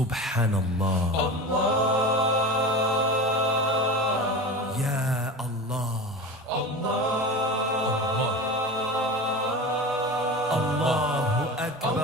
سبحان الله يا الله الله أكبر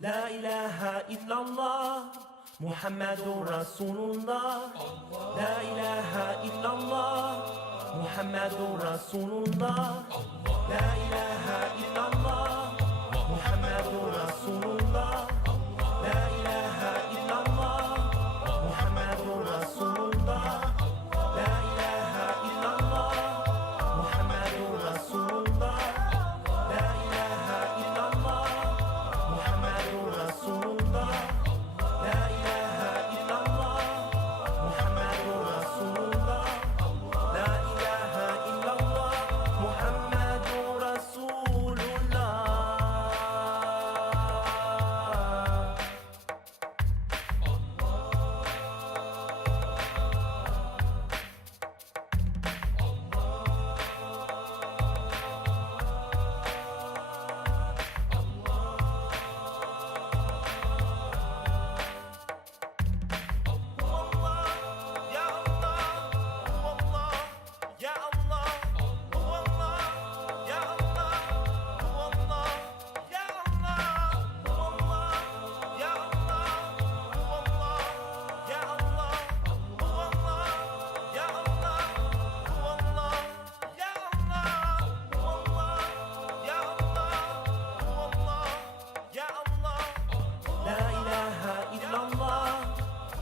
لا إله إلا الله محمد رسول الله لا إله إلا الله محمد رسول الله لا إله إلا الله محمد رسول الله لا إله إلا الله محمد رسول الله لا إله إلا الله محمد رسول الله لا إله إلا الله محمد رسول الله لا إله إلا الله محمد رسول الله لا إله إلا الله محمد رسول الله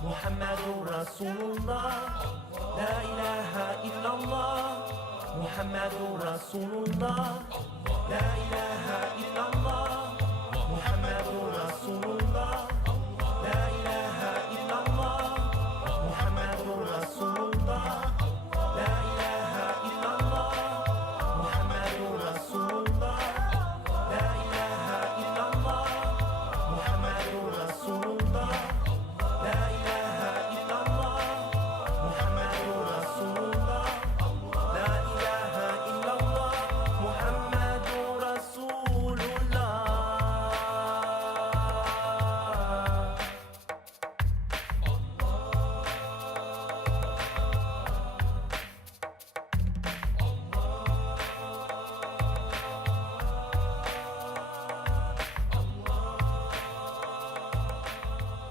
محمد رسول الله لا إله إلا الله محمد رسول الله لا إله إلا الله محمد رسول الله لا إله إلا الله محمد رسول الله لا إله إلا الله محمد رسول الله لا إله إلا الله محمد رسول الله لا إله إلا الله محمد رسول الله لا إله إلا الله محمد رسول الله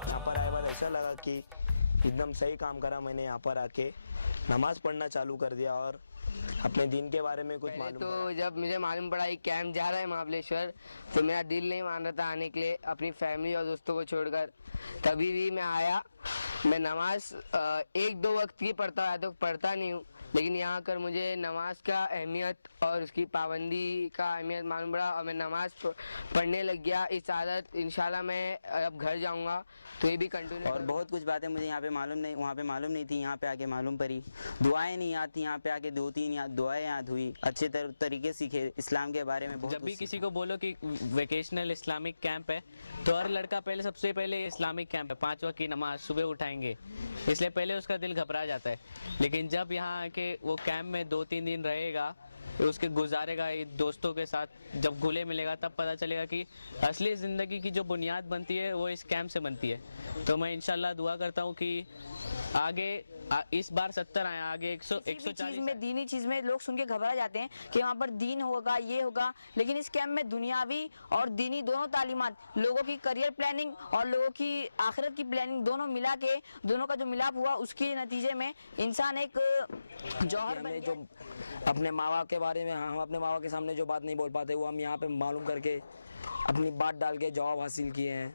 यहाँ पर आए बाद ऐसा लगा कि एकदम सही काम करा मैंने यहाँ पर आके नमाज पढ़ना चालू कर दिया और अपने दिन के बारे में कुछ पहले मालूम तो करा। जब मुझे मालूम पड़ा कि कैंप जा रहा है महाबलेश्वर तो मेरा दिल नहीं मान रहा था आने के लिए अपनी फैमिली और दोस्तों को छोड़कर। तभी भी मैं आया। मैं नमाज एक दो वक्त की पढ़ता है तो पढ़ता नहीं हूँ, लेकिन यहाँ आकर मुझे नमाज का अहमियत और उसकी पाबंदी का अहमियत मालूम पड़ा और मैं नमाज पढ़ने लग गया। इस आदत इंशाल्लाह मैं अब घर जाऊँगा तो ये भी कंटिन्यू और बहुत कुछ बातें मुझे यहाँ पे मालूम नहीं, वहाँ पे मालूम नहीं थी, यहाँ पे आके मालूम पड़ी। दुआएं नहीं आती, यहाँ पे आके दो तीन दुआएं याद हुई, अच्छे तरीके सीखे इस्लाम के बारे में। बहुत जब भी कुछ किसी को बोलो कि वेकेशनल इस्लामिक कैंप है तो हर लड़का पहले सबसे पहले इस्लामिक कैंप है, 5 वक्त की नमाज सुबह उठाएंगे, इसलिए पहले उसका दिल घबरा जाता है। लेकिन जब यहाँ आके वो कैंप में 2-3 दिन रहेगा उसके गुजारेगा दोस्तों के साथ, जब घुले मिलेगा तब पता चलेगा कि असली ज़िंदगी की जो बुनियाद बनती है वो इस कैंप से बनती है। तो मैं इंशाल्लाह दुआ करता हूँ कि आगे इस बार 70 आए, आगे 140 चीज में, दीनी चीज में लोग सुन के घबरा जाते हैं कि वहाँ पर दीन होगा, ये होगा, लेकिन इस कैंप में दुनियावी और दीनी दोनों तालीमात, लोगों की करियर प्लानिंग और लोगों की आखिरत की प्लानिंग दोनों मिला के, दोनों का जो मिलाप हुआ उसके नतीजे में इंसान एक जौहर बन हमें गया। जो अपने माँ बाप के बारे में, हम अपने माँ बाप के सामने जो बात नहीं बोल पाते वो हम यहाँ पे मालूम करके अपनी बात डाल के जवाब हासिल किए हैं।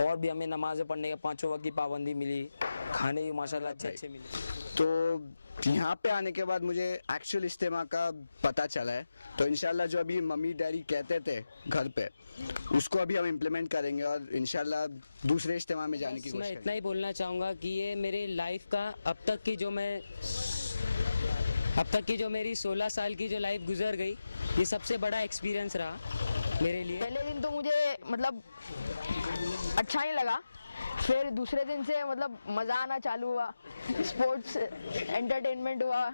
और भी हमें नमाज़ें पढ़ने के 5 वक्त की पाबंदी मिली, खाने भी माशाल्लाह अच्छे मिले। तो यहाँ पे आने के बाद मुझे एक्चुअल इज्तिमा का पता चला है, तो इंशाल्लाह जो अभी मम्मी डैडी कहते थे घर पे, उसको अभी हम इम्प्लीमेंट करेंगे और इंशाल्लाह दूसरे इज्तिमा में जाने की मैं कोशिश इतना करेंगे। ही बोलना चाहूँगा कि ये मेरे लाइफ का अब तक की जो मेरी 16 साल की जो लाइफ गुजर गई, ये सबसे बड़ा एक्सपीरियंस रहा मेरे लिए। पहले दिन तो मुझे मतलब अच्छा नहीं लगा, फिर दूसरे दिन से मतलब मज़ा आना चालू हुआ, स्पोर्ट्स एंटरटेनमेंट हुआ,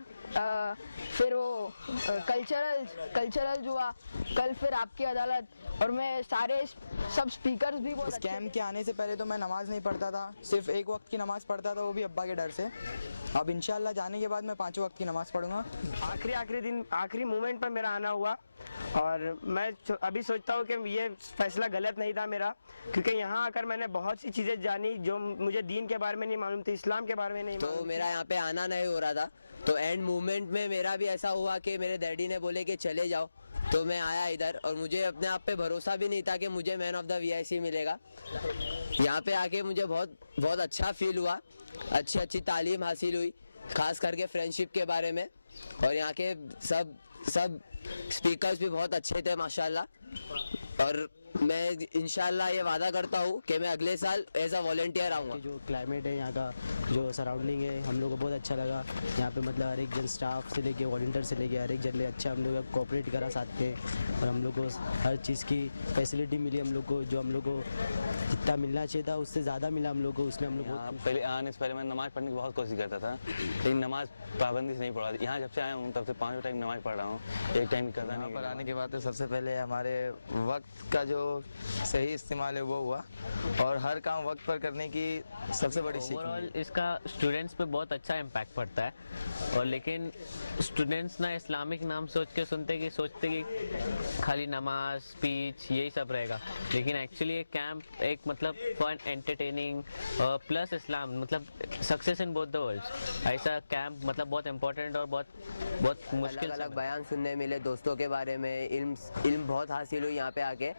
फिर वो कल्चरल हुआ, कल फिर आपकी अदालत, और मैं सब स्पीकर्स भी बहुत इस कैंप के आने से पहले तो मैं नमाज नहीं पढ़ता था, सिर्फ 1 वक्त की नमाज पढ़ता था, वो भी अब्बा के डर से। अब इंशाल्लाह जाने के बाद मैं 5 वक्त की नमाज पढ़ूंगा। आखिरी मोमेंट पर मेरा आना हुआ, और मैं अभी सोचता हूँ कि ये फैसला गलत नहीं था मेरा, क्योंकि यहाँ आकर मैंने बहुत सी चीजें जानी जो मुझे दीन के बारे में नहीं मालूम थी, इस्लाम के बारे में नहीं मालूम तो थी। मेरा यहाँ पे आना नहीं हो रहा था, तो एंड मूवमेंट में मेरा भी ऐसा हुआ कि मेरे डैडी ने बोले कि चले जाओ, तो मैं आया इधर, और मुझे अपने आप पे भरोसा भी नहीं था कि मुझे मैन ऑफ द वीआईसी मिलेगा। यहाँ पे आके मुझे बहुत अच्छा फील हुआ, अच्छी तालीम हासिल हुई, खास करके फ्रेंडशिप के बारे में, और यहाँ के सब स्पीकर्स भी बहुत अच्छे थे माशाल्लाह। और मैं इंशाल्लाह ये वादा करता हूँ कि मैं अगले साल एज अ वॉलंटियर आऊँगा। जो क्लाइमेट है यहाँ का, जो सराउंडिंग है, हम लोग को बहुत अच्छा लगा। यहाँ पे मतलब हर एक जन, स्टाफ से लेके वॉलंटियर से लेके हर एक जन अच्छा हम लोग कोऑपरेट करा साथ में, और हम लोग को हर चीज़ की फैसिलिटी मिली हम लोग को, जो हम लोग को जितना मिलना चाहिए था उससे ज़्यादा मिला हम लोग को। उसने हम लोग को पहले आने से पहले मैं नमाज़ पढ़ने की बहुत कोशिश करता था, लेकिन नमाज पाबंदी से नहीं पढ़ा। यहाँ जब से आया हूँ तब से 5 टाइम नमाज पढ़ रहा हूँ, एक टाइम करता नहीं। पर आने के बाद तो सबसे पहले हमारे वक्त का जो सही इस्तेमाल है वो हुआ, और हर काम वक्त पर करने की सबसे बड़ी सीख। ओवरऑल इसका स्टूडेंट्स पे बहुत अच्छा इम्पैक्ट पड़ता है, और लेकिन स्टूडेंट्स ना इस्लामिक नाम सोचते कि खाली नमाज, स्पीच यही सब रहेगा, लेकिन एक्चुअली एक कैंप एक मतलब फन, एंटरटेनिंग प्लस इस्लाम, मतलब success in both the worlds, ऐसा कैंप मतलब बहुत इंपॉर्टेंट और बहुत मुश्किल। अलग बायान सुनने मिले दोस्तों के बारे में, इल्म बहुत हासिल हुई यहाँ पे आके।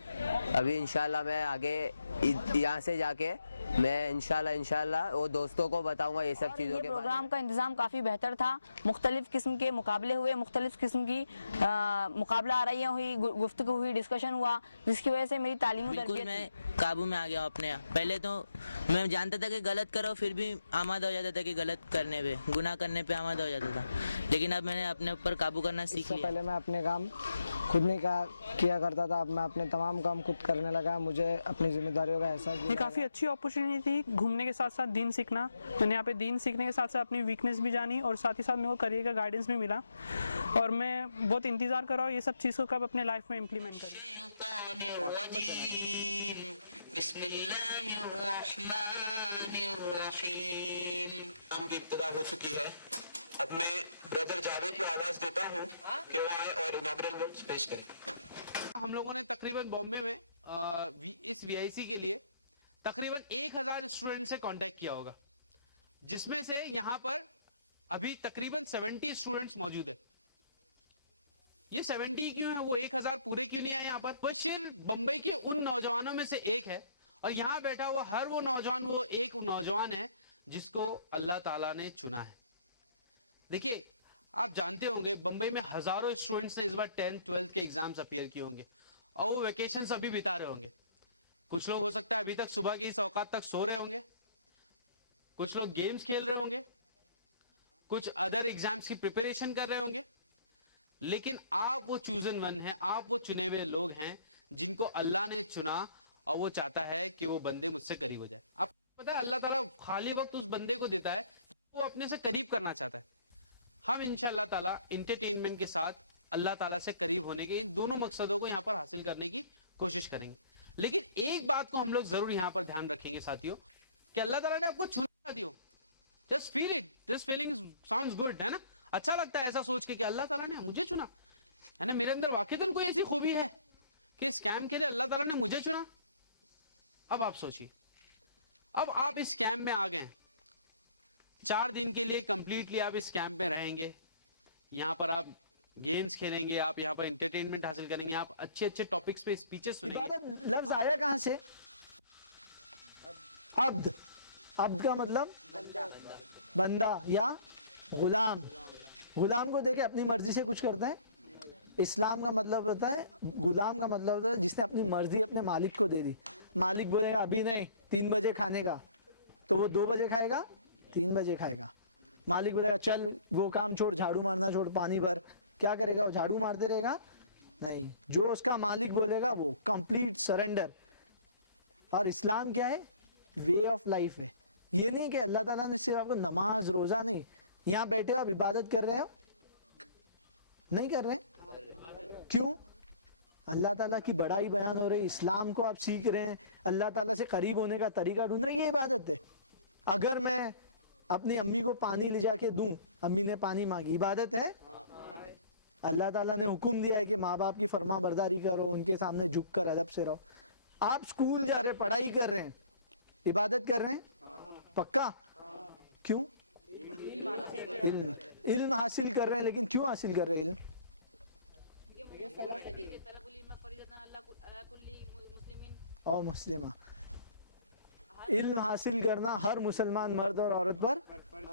अभी इंशाल्लाह मैं आगे यहाँ से जाके मैं इंशाल्लाह वो दोस्तों को बताऊंगा ये सब चीज़ों के बारे में। प्रोग्राम का इंतजाम काफ़ी बेहतर था, मुख्तलिफ किस्म के मुकाबले हुए, मुख्तलिफ किस्म की मुकाबला आराइयाँ हुई, गुफ्तगू हुई, डिस्कशन हुआ, जिसकी वजह से मेरी तालीमी बिल्कुल मैं काबू में आ गया अपने आप। पहले तो मैं जानता था कि गलत करो, फिर भी आमादा हो जाता था कि गलत करने पे, गुनाह करने पे आमादा हो जाता था, लेकिन अब मैंने अपने ऊपर काबू करना सीख लिया। पहले मैं अपने काम खुद नहीं किया करता था, अब मैं अपने तमाम काम खुद करने लगा। मुझे अपनी जिम्मेदारियों का एहसास ये काफ़ी अच्छी अपॉर्चुनिटी थी, घूमने के साथ साथ दीन सीखना। मैंने यहाँ पे दीन सीखने के साथ साथ अपनी वीकनेस भी जानी, और साथ ही साथ मेरे को करियर का गाइडेंस भी मिला, और मैं बहुत इंतज़ार कर रहा हूँ ये सब चीज़ को कब अपने लाइफ में इम्प्लीमेंट करूँ। हम लोगों ने तकरीबन बॉम्बे वीआईसी के लिए तकरीबन 1000 स्टूडेंट से कांटेक्ट किया होगा, जिसमें से यहाँ पर अभी तकरीबन 70 स्टूडेंट्स मौजूद हैं। ये 70 क्यों है, वो 1000 पूरी क्यों नहीं है यहाँ पर? बशीर बॉम्बे के उन नौजवानों में से एक है, और यहाँ बैठा हुआ हर वो नौजवान वो एक नौजवान है जिसको अल्लाह ताला ने चुना है। देखिए, जानते होंगे बम्बई में हजारों स्टूडेंट्स ने इस बार 10th 12th के एग्जाम्स अपीयर किए होंगे, और वो वेकेशन अभी बीत रहे होंगे। कुछ लोग अभी तक सुबह की बात तक सो रहे होंगे, कुछ लोग गेम्स खेल रहे होंगे, कुछ अदर एग्जाम्स की प्रिपरेशन कर रहे होंगे, लेकिन आप वो चूजन वन हैं, आप वो चुने हुए लोग हैं जिनको अल्लाह ने चुना, और वो चाहता है कि वो बंदे मुझसे करीब हो जाए। पता है अल्लाह ताला खाली वक्त उस बंदे को देता है वो अपने से करीब करना चाहता है। हम इंशाअल्लाह ताला इंटरटेनमेंट के साथ अल्लाह ताला से करीब होने के दोनों मकसद को यहाँ पर हासिल करने की कोशिश करेंगे। लेकिन एक बात को हम लोग जरूर यहाँ पर ध्यान रखेंगे साथियों कि अल्लाह ताला ने आपको चुना दिया, just feeling sounds good, है ना, अच्छा लगता है ऐसा सोच के कि अल्लाह ताला ने मुझे चुना, मेरे अंदर वाकई तो कोई ऐसी खूबी है कि स्कैम के लिए अल्लाह ताला ने मुझे चुना। अब आप सोचिए, अब आप इस कैंप में आए हैं, 4 दिन के लिए कंप्लीटली आप इस कैंप में रहेंगे, यहाँ पर आप गेम्स खेलेंगे, आप यहाँ पर एंटरटेनमेंट हासिल करेंगे, आप अच्छे अच्छे टॉपिक्स पे स्पीचेस सुनेंगे। लफ्ज आया कहाँ से? अब्द। अब्द का मतलब बंदा या गुलाम। गुलाम को देखे अपनी मर्जी से कुछ करते हैं। इस्लाम का मतलब होता है, गुलाम का मतलब होता है जिसने अपनी मर्जी अपने मालिक को दे दी। मालिक बोलेगा अभी नहीं, 3 बजे खाने का, तो वो 2 बजे खाएगा, 3 बजे खाएगा। मालिक बोलेगा चल वो काम छोड़, झाड़ू मारना छोड़, पानी भर, क्या करेगा? वो झाड़ू मारते रहेगा? नहीं, जो उसका मालिक बोलेगा वो कंप्लीट सरेंडर। और इस्लाम क्या है? वे ऑफ लाइफ है। ये नहीं कि अल्लाह ताला ने सिर्फ आपको नमाज रोजा नहीं, यहाँ बैठे आप इबादत कर रहे हो, नहीं कर रहे, क्यों? अल्लाह ताला की बड़ाई बयान हो रही, इस्लाम को आप सीख रहे हैं, अल्लाह ताला से करीब होने का तरीका ढूंढ रहे, ये इबादत है। अगर मैं अपनी अम्मी को पानी ले जाके दूं, अम्मी ने पानी मांगी, इबादत है? अल्लाह ताला ने हुक्म दिया है कि माँ बाप की फर्मा बरदारी करो, उनके सामने झुक कर अदब से रहो। आप स्कूल जा रहे, पढ़ाई कर रहे हैं, इबादत कर रहे हैं, पक्का? क्यों? इल्म हासिल कर रहे हैं, लेकिन क्यों हासिल कर रहे हैं? और मुसलमान, इल्म हासिल करना हर मुसलमान मर्द और औरत पर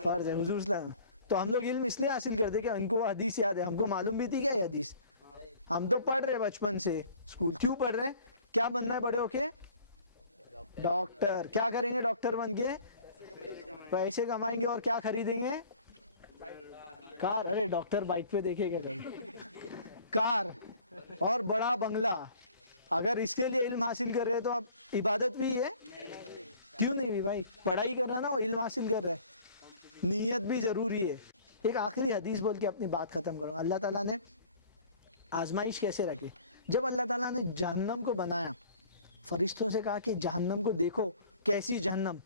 फर्ज है। हुजूर तो हम लोग इल्म इसलिए हासिल करते कि इनको हदीस याद है, हमको मालूम भी थी क्या हदीस, हम तो पढ़ रहे बचपन से स्कूल। क्यों पढ़ रहे हैं? अब बनना बड़े होके डॉक्टर। क्या करेंगे डॉक्टर बन के? पैसे कमाएंगे और क्या खरीदेंगे? कार। अरे डॉक्टर बाइक पे देखेगा कार और बड़ा बंगला। अगर इसके लिए इल्म हासिल कर रहे तो इबादत भी है, क्यों नहीं भी भाई? पढ़ाई करना ना, इल्म हासिल कर, नीयत भी जरूरी है। एक आखिरी हदीस बोल के अपनी बात खत्म करो। अल्लाह ताला ने आजमाइश कैसे रखी? जब अल्लाह ताला ने जहन्नम को बनाया, फरिश्तों से कहा कि जहन्नम को देखो, कैसी जहन्नम।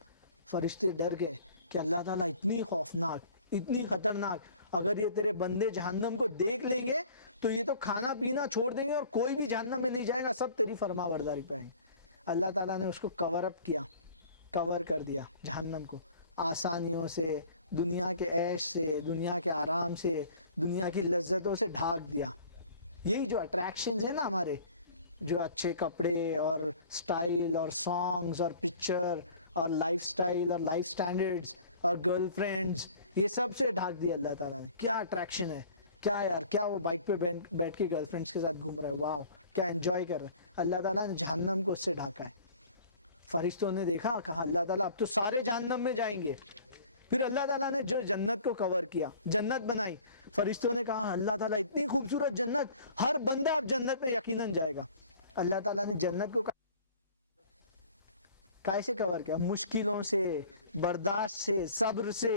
फरिश्ते डर गए कि अल्लाह ताला इतनी खौफनाक, इतनी खतरनाक, अगर ये तेरे बंदे जहन्नम को देख लेंगे तो ये तो खाना पीना छोड़ देंगे और कोई भी जहन्नम में नहीं जाएगा, सब तेरी फरमा बरदारी करेंगे। अल्लाह ताला ने उसको कवर अप किया, कवर कर दिया जहन्नम को, आसानियों से, दुनिया के ऐश से, दुनिया के आराम से, दुनिया की लज्जतों से ढाक दिया। यही जो अट्रैक्शन है ना हमारे, जो अच्छे कपड़े और स्टाइल और सॉन्ग्स और पिक्चर और लाइफस्टाइल और लाइफ स्टैंडर्ड्स और गर्लफ्रेंड्स, ये सब से ढाक दिया अल्लाह ताला ने। क्या अट्रैक्शन है, क्या यार, क्या वो बाइक पे बैठ के गर्लफ्रेंड के साथ घूम रहा है, वाह क्या एंजॉय कर रहा है। अल्लाह ताला ने जहन्नम को उससे ढाका है। फरिश्तों ने देखा, कहा अल्लाह ताला अब तो सारे जहन्नम में जाएंगे। फिर अल्लाह ताला ने जो जन्नत को कवर किया, जन्नत बनाई, फरिश्तों ने कहा अल्लाह ताला इतनी खूबसूरत जन्नत, हर बंदा जन्नत में यकीनन जाएगा। अल्लाह ताला ने जन्नत को कैसे कवर किया? मुश्किलों से, बर्दाश्त से, सब्र से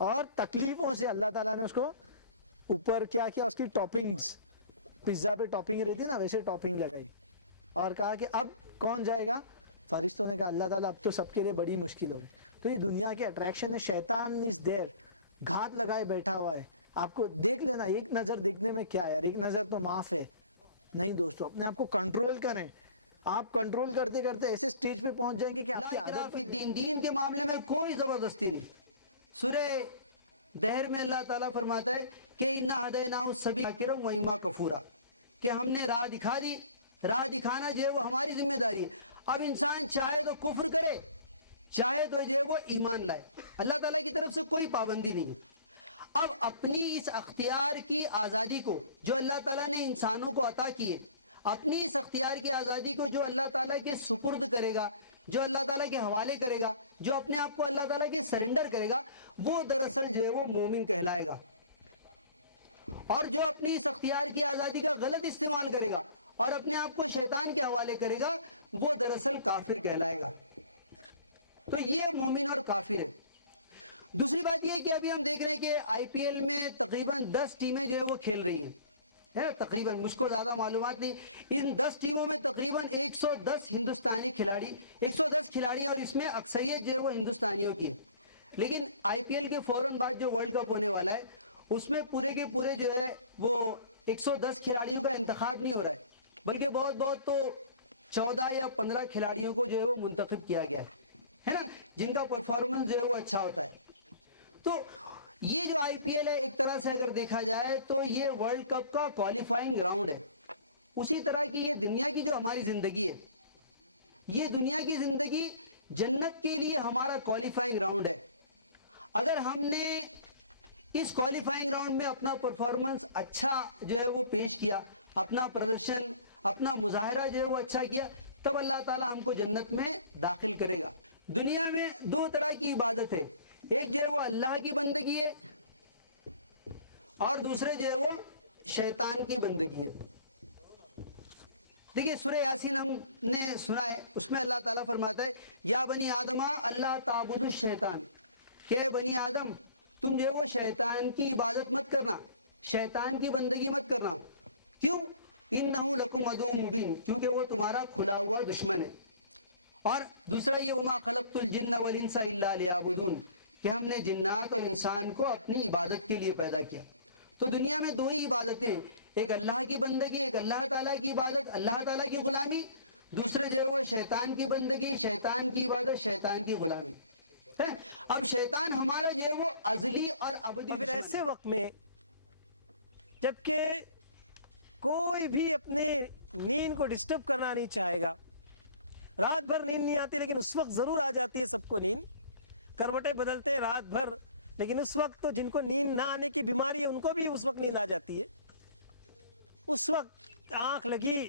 और तकलीफों से। अल्लाह ताला ने उसको ऊपर क्या किया? उसकी टॉपिंग्स, पिज्जा पे टॉपिंग रहती ना, वैसे टॉपिंग लगाई और कहा कि अब कौन जाएगा? और अल्लाह ताला अब तो सबके लिए बड़ी मुश्किल हो गई। तो ये दुनिया के अट्रैक्शन है, शैतान इज देयर, घात लगाए बैठा हुआ है। आपको देख लेना, एक नजर देखने में क्या है, एक नजर तो माफ है। नहीं दोस्तों, अपने आप को कंट्रोल करें। आप कंट्रोल करते करते ऐसे स्टेज पे पहुंच जाएंगे कि आपकी आदत दीन के मामले में कोई जबरदस्ती नहीं। सूरह गहर में अल्लाह ताला फरमाता है कि इन्ना हदैनाहु सब्ीला व इम्मा कफूरा, कि हमने राह दिखा दी। राह दिखाना जो है वो हमारी जिम्मेदारी है। अब इंसान चाहे तो कुफ्र करे, चाहे तो वो ईमान लाए, अल्लाह ताला की तरफ से कोई पाबंदी नहीं है। अब अपनी इस अख्तियार की आज़ादी को जो अल्लाह ताला ने इंसानों को अता की है, अपनी इस अख्तियार की आज़ादी को जो अल्लाह ताला के सुपुर्द करेगा, जो अल्लाह ताला के हवाले करेगा, जो अपने आप को अल्लाह ताला के सरेंडर करेगा, वो दरअसल जो है वो मोमिन कहलाएगा। और जो अपनी इस अख्तियार की आज़ादी का गलत इस्तेमाल करेगा और अपने आप को शैतान के हवाले करेगा, वो दरअसल काफिर कहलाएगा। तो ये मोमिन और काफिर है। दूसरी बात ये ہے کہ ابھی ہم دیکھ رہے ہیں کہ آئی پی ایل میں تقریباً 10 ٹیمیں جو ہے وہ کھیل رہی ہیں، ہے تقریباً، مجھ کو زیادہ معلومات نہیں، ان 10 ٹیموں میں تقریباً 110 ہندوستانی کھلاڑی، 110 کھلاڑی، اور اس میں اکثریت جو ہے وہ ہندوستانیوں کی ہے. لیکن آئی پی ایل کے فوراً بعد جو ورلڈ کپ ہونے والا ہے اس میں پورے کے پورے جو ہے وہ 110 کھلاڑیوں کا انتخاب نہیں ہو رہا ہے، بلکہ بہت بہت تو 14 یا 15 کھلاڑیوں کو جو ہے وہ منتخب کیا گیا ہے نا، جن کا پرفارمنس جو ہے وہ اچھا ہوتا ہے. تو یہ جو آئی پی ایل ہے ایک طرح سے اگر دیکھا جائے تو یہ ورلڈ کپ کا کوالیفائنگ گراؤنڈ ہے. اسی طرح کی یہ دنیا کی جو ہماری زندگی ہے، یہ دنیا کی زندگی جنت کے لیے ہمارا کوالیفائنگ گراؤنڈ ہے. اگر ہم نے اس کوالیفائنگ گراؤنڈ میں اپنا پرفارمنس اچھا جو ہے وہ پیش کیا، اپنا پردرشن، اپنا مظاہرہ جو ہے وہ اچھا کیا، تب اللہ تعالیٰ ہم کو جنت میں داخل کرے گا. دنیا میں دو طرح کی عبادت ہے، ایک جو ہے وہ اللہ کی بندگی ہے اور دوسرے جو ہے وہ شیطان کی بندگی ہے. دیکھیے سورہ یاسین ہم نے سنا ہے، اس میں اللہ تعالیٰ فرماتا ہے یا بنی آدم اللہ تعبدوا الشیطان، کہ بنی آدم تم جو ہے وہ شیطان کی عبادت مت کرنا، شیطان کی بندگی مت کرنا. کیوں؟ انہ لکم عدو مبین، کیونکہ وہ تمہارا کھلا ہوا دشمن ہے. اور دوسرا یہ وما خلقت الجن والانس الا لیعبدون، کہ ہم نے جنات اور انسان کو اپنی عبادت کے لیے پیدا کیا. تو دنیا میں دو ہی عبادتیں، ایک اللہ کی بندگی، ایک اللہ تعالیٰ کی عبادت، اللہ تعالیٰ کی غلامی، دوسرے جو ہے وہ شیطان کی بندگی، شیطان کی عبادت، شیطان کی غلامی ہے. اور شیطان ہمارا جو ہے وہ ازلی اور ابدی. ایسے وقت میں جبکہ کوئی بھی اپنے نیند کو ڈسٹرب کرنا نہیں چاہے گا، رات بھر نیند نہیں آتی لیکن اس وقت ضرور آ جاتی ہے سب کو نیند، کروٹیں بدلتے رات بھر، لیکن اس وقت تو جن کو نیند نہ آنے کی بیماری ہے ان کو بھی اس وقت نیند آ جاتی ہے. اس وقت آنکھ لگی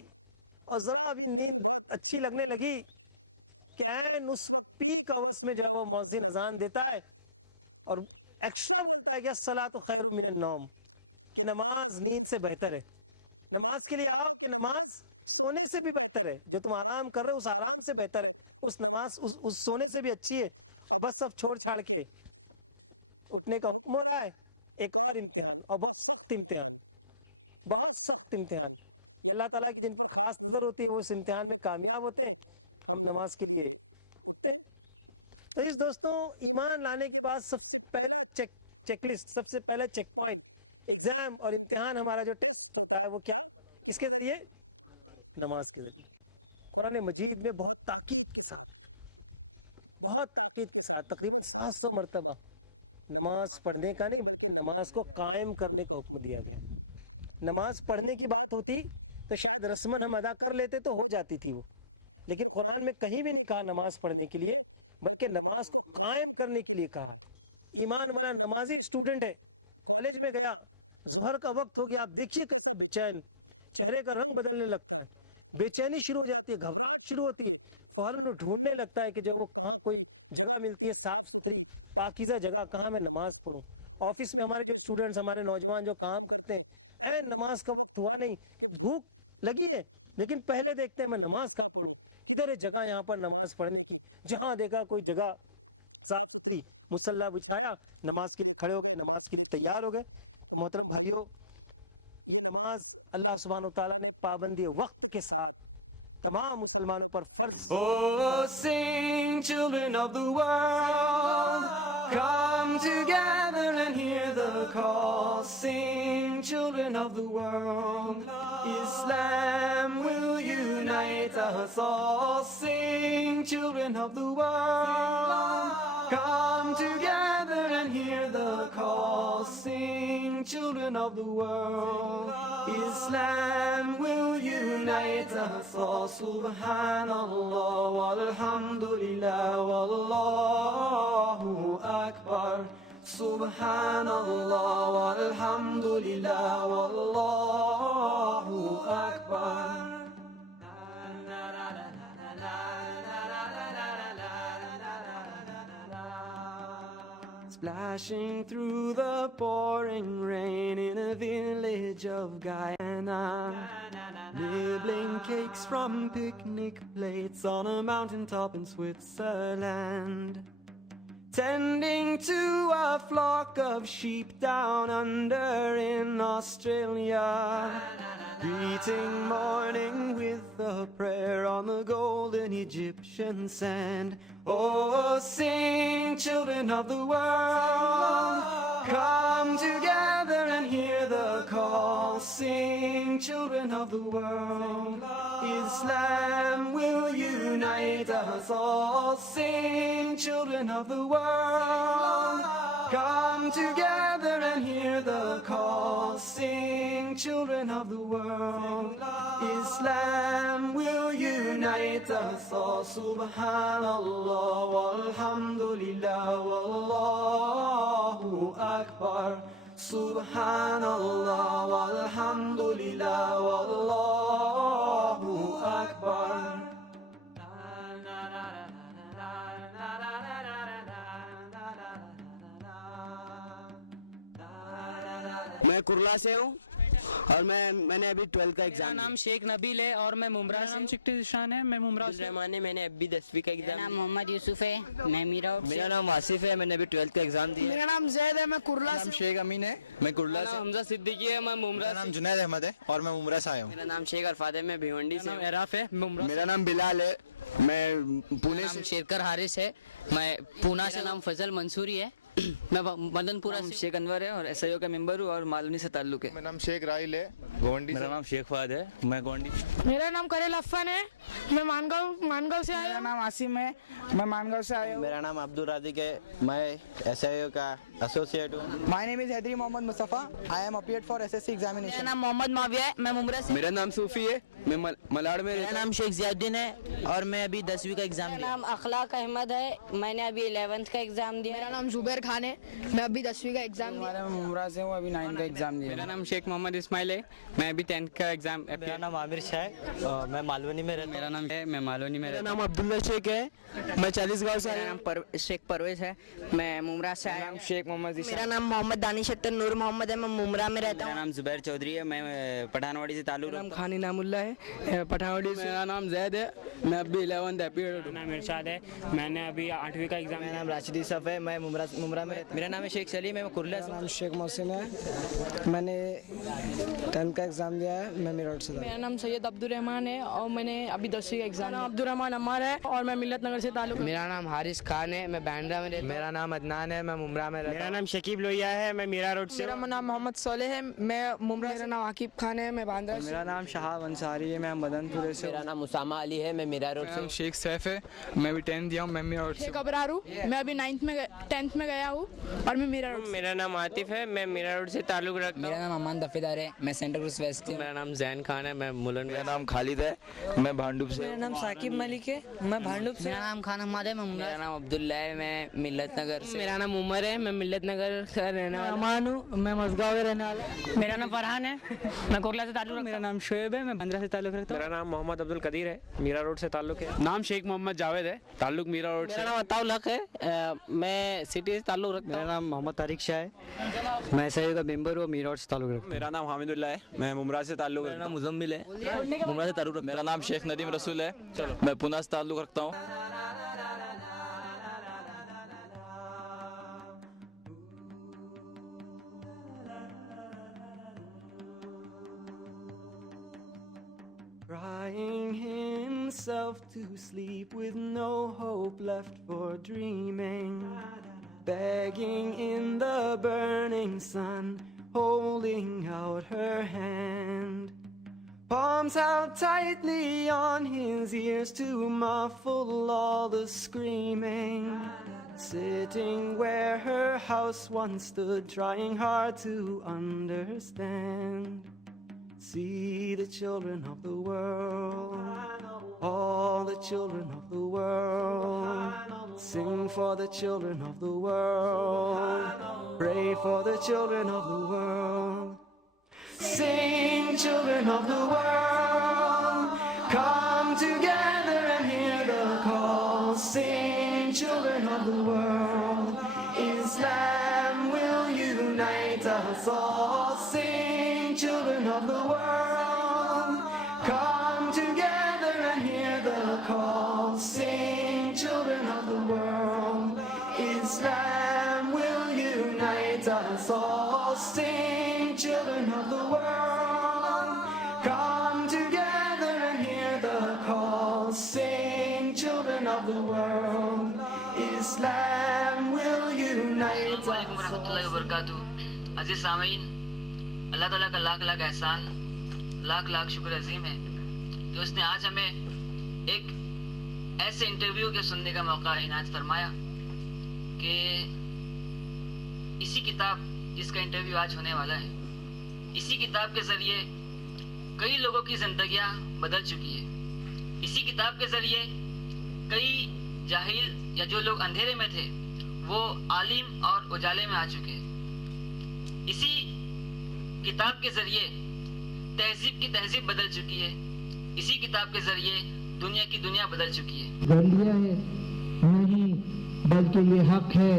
اور ذرا بھی نیند اچھی لگنے لگی کہ این اس پیک آورس میں جب وہ مؤذن اذان دیتا ہے اور ایکسٹرا بولتا ہے کہ الصلاۃ خیر من النوم، کہ نماز نیند سے بہتر ہے. نماز کے لیے آؤ کہ نماز سونے سے بھی بہتر ہے، جو تم آرام کر رہے ہو اس آرام سے بہتر ہے، اس نماز اس سونے سے بھی اچھی ہے. بس سب چھوڑ چھاڑ کے اٹھنے کا حکم ہو رہا ہے. ایک اور امتحان، اور بہت سخت امتحان، بہت سخت امتحان. اللہ تعالیٰ کی جن پر خاص نظر ہوتی ہے وہ اس امتحان میں کامیاب ہوتے ہیں. ہم نماز کے لیے تو اس دوستوں ایمان لانے کے بعد سب سے پہلے چیک لسٹ، سب سے پہلے چیک پوائنٹ، ایگزام اور امتحان ہمارا جو ٹیسٹ ہوتا ہے وہ کیا، اس کے ذریعے نماز کے ذریعے. قرآن مجید میں بہت تاکید کے ساتھ تقریباً 700 مرتبہ نماز پڑھنے کا نہیں بلکہ نماز کو قائم کرنے کا حکم دیا گیا. نماز پڑھنے کی بات ہوتی تو شاید رسمن ہم ادا کر لیتے تو ہو جاتی تھی وہ، لیکن قرآن میں کہیں بھی نہیں کہا نماز پڑھنے کے لیے، بلکہ نماز کو قائم کرنے کے لیے کہا. ایمان والا نمازی اسٹوڈنٹ ہے، کالج میں گیا، ظہر کا وقت ہو گیا، آپ دیکھیے کہ بے چین، چہرے کا رنگ بدلنے لگتا ہے، بے چینی شروع ہو جاتی ہے، گھبراہٹ شروع ہوتی ہے، فوراً ڈھونڈنے لگتا ہے کہ جب وہ کہاں کوئی جگہ ملتی ہے صاف ستھری پاکیزہ جگہ کہاں میں نماز پڑھوں. آفس میں ہمارے جو اسٹوڈنٹس، ہمارے نوجوان جو کام کرتے ہیں، اے نماز کا وقت ہوا نہیں، بھوک لگی ہے لیکن پہلے دیکھتے ہیں میں نماز کہاں پڑھوں، ادھر ہے جگہ یہاں پر نماز پڑھنے کی. جہاں دیکھا کوئی جگہ صاف ستھری، مصلی بچھایا، نماز کے لیے کھڑے ہو گئے، نماز کے لیے تیار ہو گئے. محترم بھائیو، یہ نماز اللہ سبحانہ وتعالیٰ نے پابندی وقت کے ساتھ تمام مسلمانوں پر فرض. Oh, sing, children of the world, come together and hear the call. Sing, children of the world, Islam will unite us all. Sing, children of the world, come together and hear the call. Sing, children of the world, Islam will unite us all. Subhanallah walhamdulillah wallahu akbar. Subhanallah walhamdulillah wallahu akbar. Splashing through the pouring rain in a village of Guyana, nibbling cakes from picnic plates on a mountaintop in Switzerland, tending to a flock of sheep down under in Australia, greeting morning with a prayer on the golden Egyptian sand. Oh, sing, children of the world, come together and hear the call. Sing, children of the world, Islam will unite us all. Sing, children of the world, come together and hear the call. Sing, children of the world, Islam will unite us all. Subhanallah walhamdulillah wallahu akbar. Subhanallah walhamdulillah wallahu akbar. میں کرلا سے ہوں اور میں نے ابھی 12 کا میرا exam نام شیخ نبیل ہے اور میں ممرا سے شان ہے. میں ممرا سے رحمان ہے. میں نے ابھی 10ویں کا ایگزام. میرا نام محمد یوسف ہے. میں میرا میرا نام آصف ہے. میں نے ابھی 12 کا ایگزام دیا. میرا نام زید ہے. میں کرلا سے. شیخ امین ہے. میں کرلا سے. حمزہ صدیقی ہے. میں ممرا. میرا نام جنید احمد ہے اور میں ممرا سے آیا ہوں. میرا نام شیخ عرفات ہے. میں بھیونڈی سے. عراف ہے. میرا نام بلال ہے. میں پونے سے. شیرکر حارث ہے. میں پونا سے. نام فضل منصوری ہے. میں مدن پورہ سے. شیخ انور ہے اور ایس آئی او کا ممبر ہوں اور معلومی سے تعلق ہے. میرا نام شیخ راہیل ہے. گونڈی. میرا نام شیخ فہد ہے. میں گونڈی. میرا نام کریل عفان ہے. میں مانگاؤں سے آیا. میرا نام عاصم ہے. میں مانگاؤں سے آیا ہوں. میرا نام عبدالرازق ہے. میں ایس آئی او کا ایسوسیٹ ہوں. My name is Haidari Muhammad Mustafa. I am appeared for S S C میرا ایگزامینیشن. نام محمد معاویہ ہے. میں ممرا سے. میرا نام صوفی ہے. میں ملاڑ میں. میرا نام شیخ ضیاء الدین ہے اور میں ابھی 10ویں کا ایگزام میرا دیا. نام اخلاق احمد ہے. میں نے ابھی 11th کا ایگزام دیا. میرا نام زبیر خان ہے. میں ابھی 10ویں کا ایگزام دیا. میں ممرا سے ہوں. ابھی 9 کا ایگزام دیا. میرا نام شیخ محمد اسماعیل ہے. میں ابھی 10th کا ایگزام. میرا نام عامر شاہ ہے. میں مالونی میں رہتا ہوں. میرا نام ہے. میں مالونی میں میرا رہتا نام عبداللہ شیخ ہے. میں 40 گاؤں سے آیا ہوں. شیخ پرویز ہے. میں ممرا سے آیا ہوں. شیخ محمد میرا نام محمد دانش اختر نور محمد ہے. میں ممرا میں رہتا میرا ہوں. نام زبیر چودھری ہے. میں پٹھانواڑی سے تعلق نام خانی نام اللہ ہے. پٹھانوڑی سے. میرا نام زید ہے. میں ابھی 11th اپیئرڈ ہوں. نام ارشاد ہے. میں نے ابھی 8ویں کا ایگزام. میرا نام راشد یوسف ہے. میں ممرا میں رہتا ہوں. میرا نام ہے شیخ سلیم ہے. میں کرلا سے. میرا نام شیخ محسن ہے. میں نے 10th کا ایگزام دیا ہے. میں میرٹھ سے. میرا نام سید عبدالرحمان ہے اور میں نے ابھی 10ویں کا ایگزام دیا. عبدالرحمان عمار ہے اور میں ملت نگر سے تعلق. میرا نام حارث خان ہے. میں بینڈرا میں رہتا ہوں. میرا نام عدنان ہے. میں ممرا میں رہتا ہوں. میرا نام شکیب لوہیا ہے. میں میرا روڈ سے. میرا نام محمد صالح ہے. میں ممرا. میرا نام عاقب خان ہے. میں باندرا. میرا نام شہاب انصاری ہے. میں مدن پورے سے. میرا نام اسامہ علی ہے. میں میرا روڈ سے. شیخ سیف ہے. میں بھی 10th دیا ہوں. میں میرا روڈ سے. شیخ ابرار ہوں. میں ابھی 10th میں گیا ہوں اور میں میرا روڈ. میرا نام عاطف ہے. میں میرا روڈ سے تعلق رکھتا ہوں. میرا نام امان دفیدار ہے. میں سینٹر کروز ویسٹ. میرا نام زین خان ہے. میں ملن. میرا نام خالد ہے. میں بھانڈوپ سے. میرا نام ثاقب ملک ہے. میں بھانڈوپ سے. میرا نام خان احمد ہے. میں میرا نام عبداللہ ہے. میں ملت نگر سے. میرا نام عمر ہے. میں ملت نگر کا رہنے والا. امان ہوں. میں مزگاؤں کا رہنے والا. میرا نام فرحان ہے. میں کرلا سے تعلق. میرا نام شعیب ہے. میں بندرا سے تعلق رکھتا ہوں. میرا نام محمد عبد القدیر ہے. میرا روڈ سے تعلق ہے. نام شیخ محمد جاوید ہے. تعلق میرا روڈ سے. میرا نام عطاء الحق ہے. میں سٹی سے تعلق رکھتا ہوں. میرا نام محمد طارق شاہ ہے. میں ایس آئی او کا ممبر ہوں. میرٹھ سے تعلق رکھتا ہوں. میرا نام حامد اللہ ہے. میں ممرا سے تعلق. میرا نام مزمل ہے. ممرا سے تعلق. میرا نام شیخ ندیم رسول ہے. میں پونا سے تعلق رکھتا ہوں. Crying himself to sleep with no hope left for dreaming, begging in the burning sun, holding out her hand, palms held tightly on his ears to muffle all the screaming, sitting where her house once stood, trying hard to understand. See the children of the world, all the children of the world, sing for the children of the world, pray for the children of the world. Sing, children of the world, come together and hear the call. Sing, children of the world, Islam will unite us all. Sing, children of the world, come together and hear the call. Sing, children of the world, Islam वालेकुम रहमतुल्लाहि वबरकातुहू। अजीज सामीन, अल्लाह ताला का लाख लाख एहसान, लाख लाख शुक्र अजीम है कि उसने आज हमें एक ऐसे इंटरव्यू के सुनने का मौका इनायत फरमाया कि इसी किताब जिसका इंटरव्यू आज होने वाला है, इसी किताब के ज़रिए कई लोगों की ज़िंदगियाँ बदल चुकी है। इसी किताब के ज़रिए कई जाहिल या जो लोग अंधेरे में थे वो आलिम और उजाले में आ चुके हैं। इसी किताब के ज़रिए तहजीब की तहजीब बदल चुकी है। इसी किताब के ज़रिए दुनिया की दुनिया बदल चुकी है। बंदिया है नहीं, बल्कि ये हक है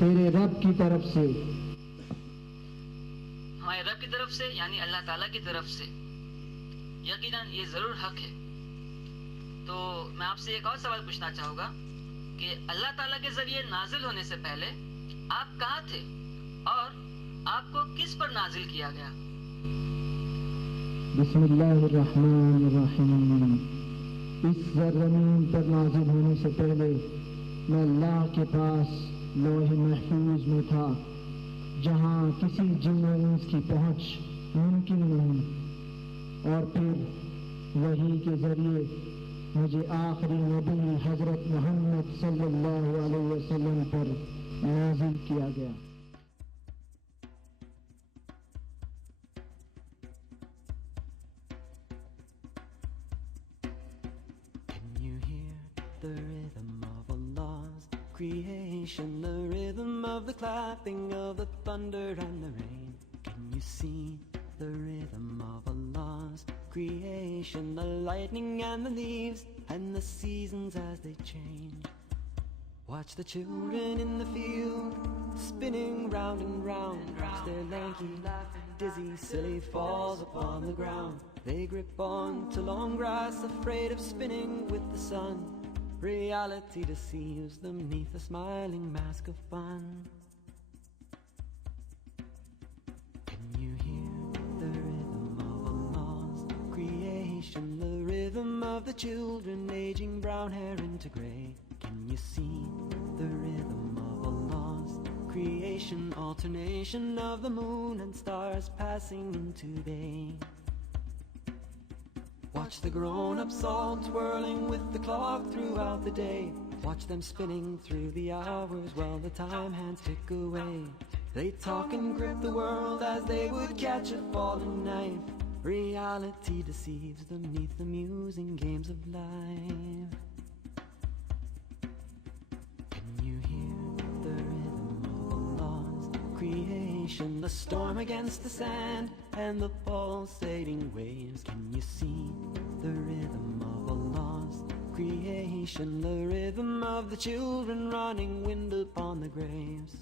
तेरे रब की तरफ से, हमारे रब की तरफ से यानी अल्लाह ताला की तरफ से। यकीनन ये ज़रूर हक है। तो मैं आपसे एक और सवाल पूछना चाहूँगा कि अल्लाह ताला के ज़रिए नाजिल होने से पहले आप कहाँ थे और आपको किस पर नाजिल किया गया? बिस्मिल्लाहिर्रहमानिर्रहीम। इस ज़मीन पर नाजिल होने से पहले मैं अल्लाह के पास लौह महफूज में था, जहाँ किसी जिन और इंस की पहुँच मुमकिन नहीं, और फिर वही के ज़रिए मुझे आखिरी नबी हज़रत मोहम्मद सल्लल्लाहु अलैहि वसल्लम पर नाज़िल किया गया। Can you hear the rhythm of Allah's creation, the rhythm of the clapping of the thunder and the rain? Can you see the rhythm of Allah's creation, the lightning and the leaves and the seasons as they change? Watch the children in the field spinning round and round. Watch their lanky, dizzy, silly falls upon the ground. They grip on to long grass, afraid of spinning with the sun. Reality deceives them 'neath a smiling mask of fun. The rhythm of the children aging brown hair into grey. Can you see the rhythm of Allah's creation, alternation of the moon and stars passing into day? Watch the grown-ups all twirling with the clock throughout the day. Watch them spinning through the hours while the time hands tick away. They talk and grip the world as they would catch a falling knife. Reality deceives them 'neath the musing games of life. Can you hear the rhythm of Allah's creation, the storm against the sand and the pulsating waves? Can you see the rhythm of Allah's creation, the rhythm of the children running wind upon the graves?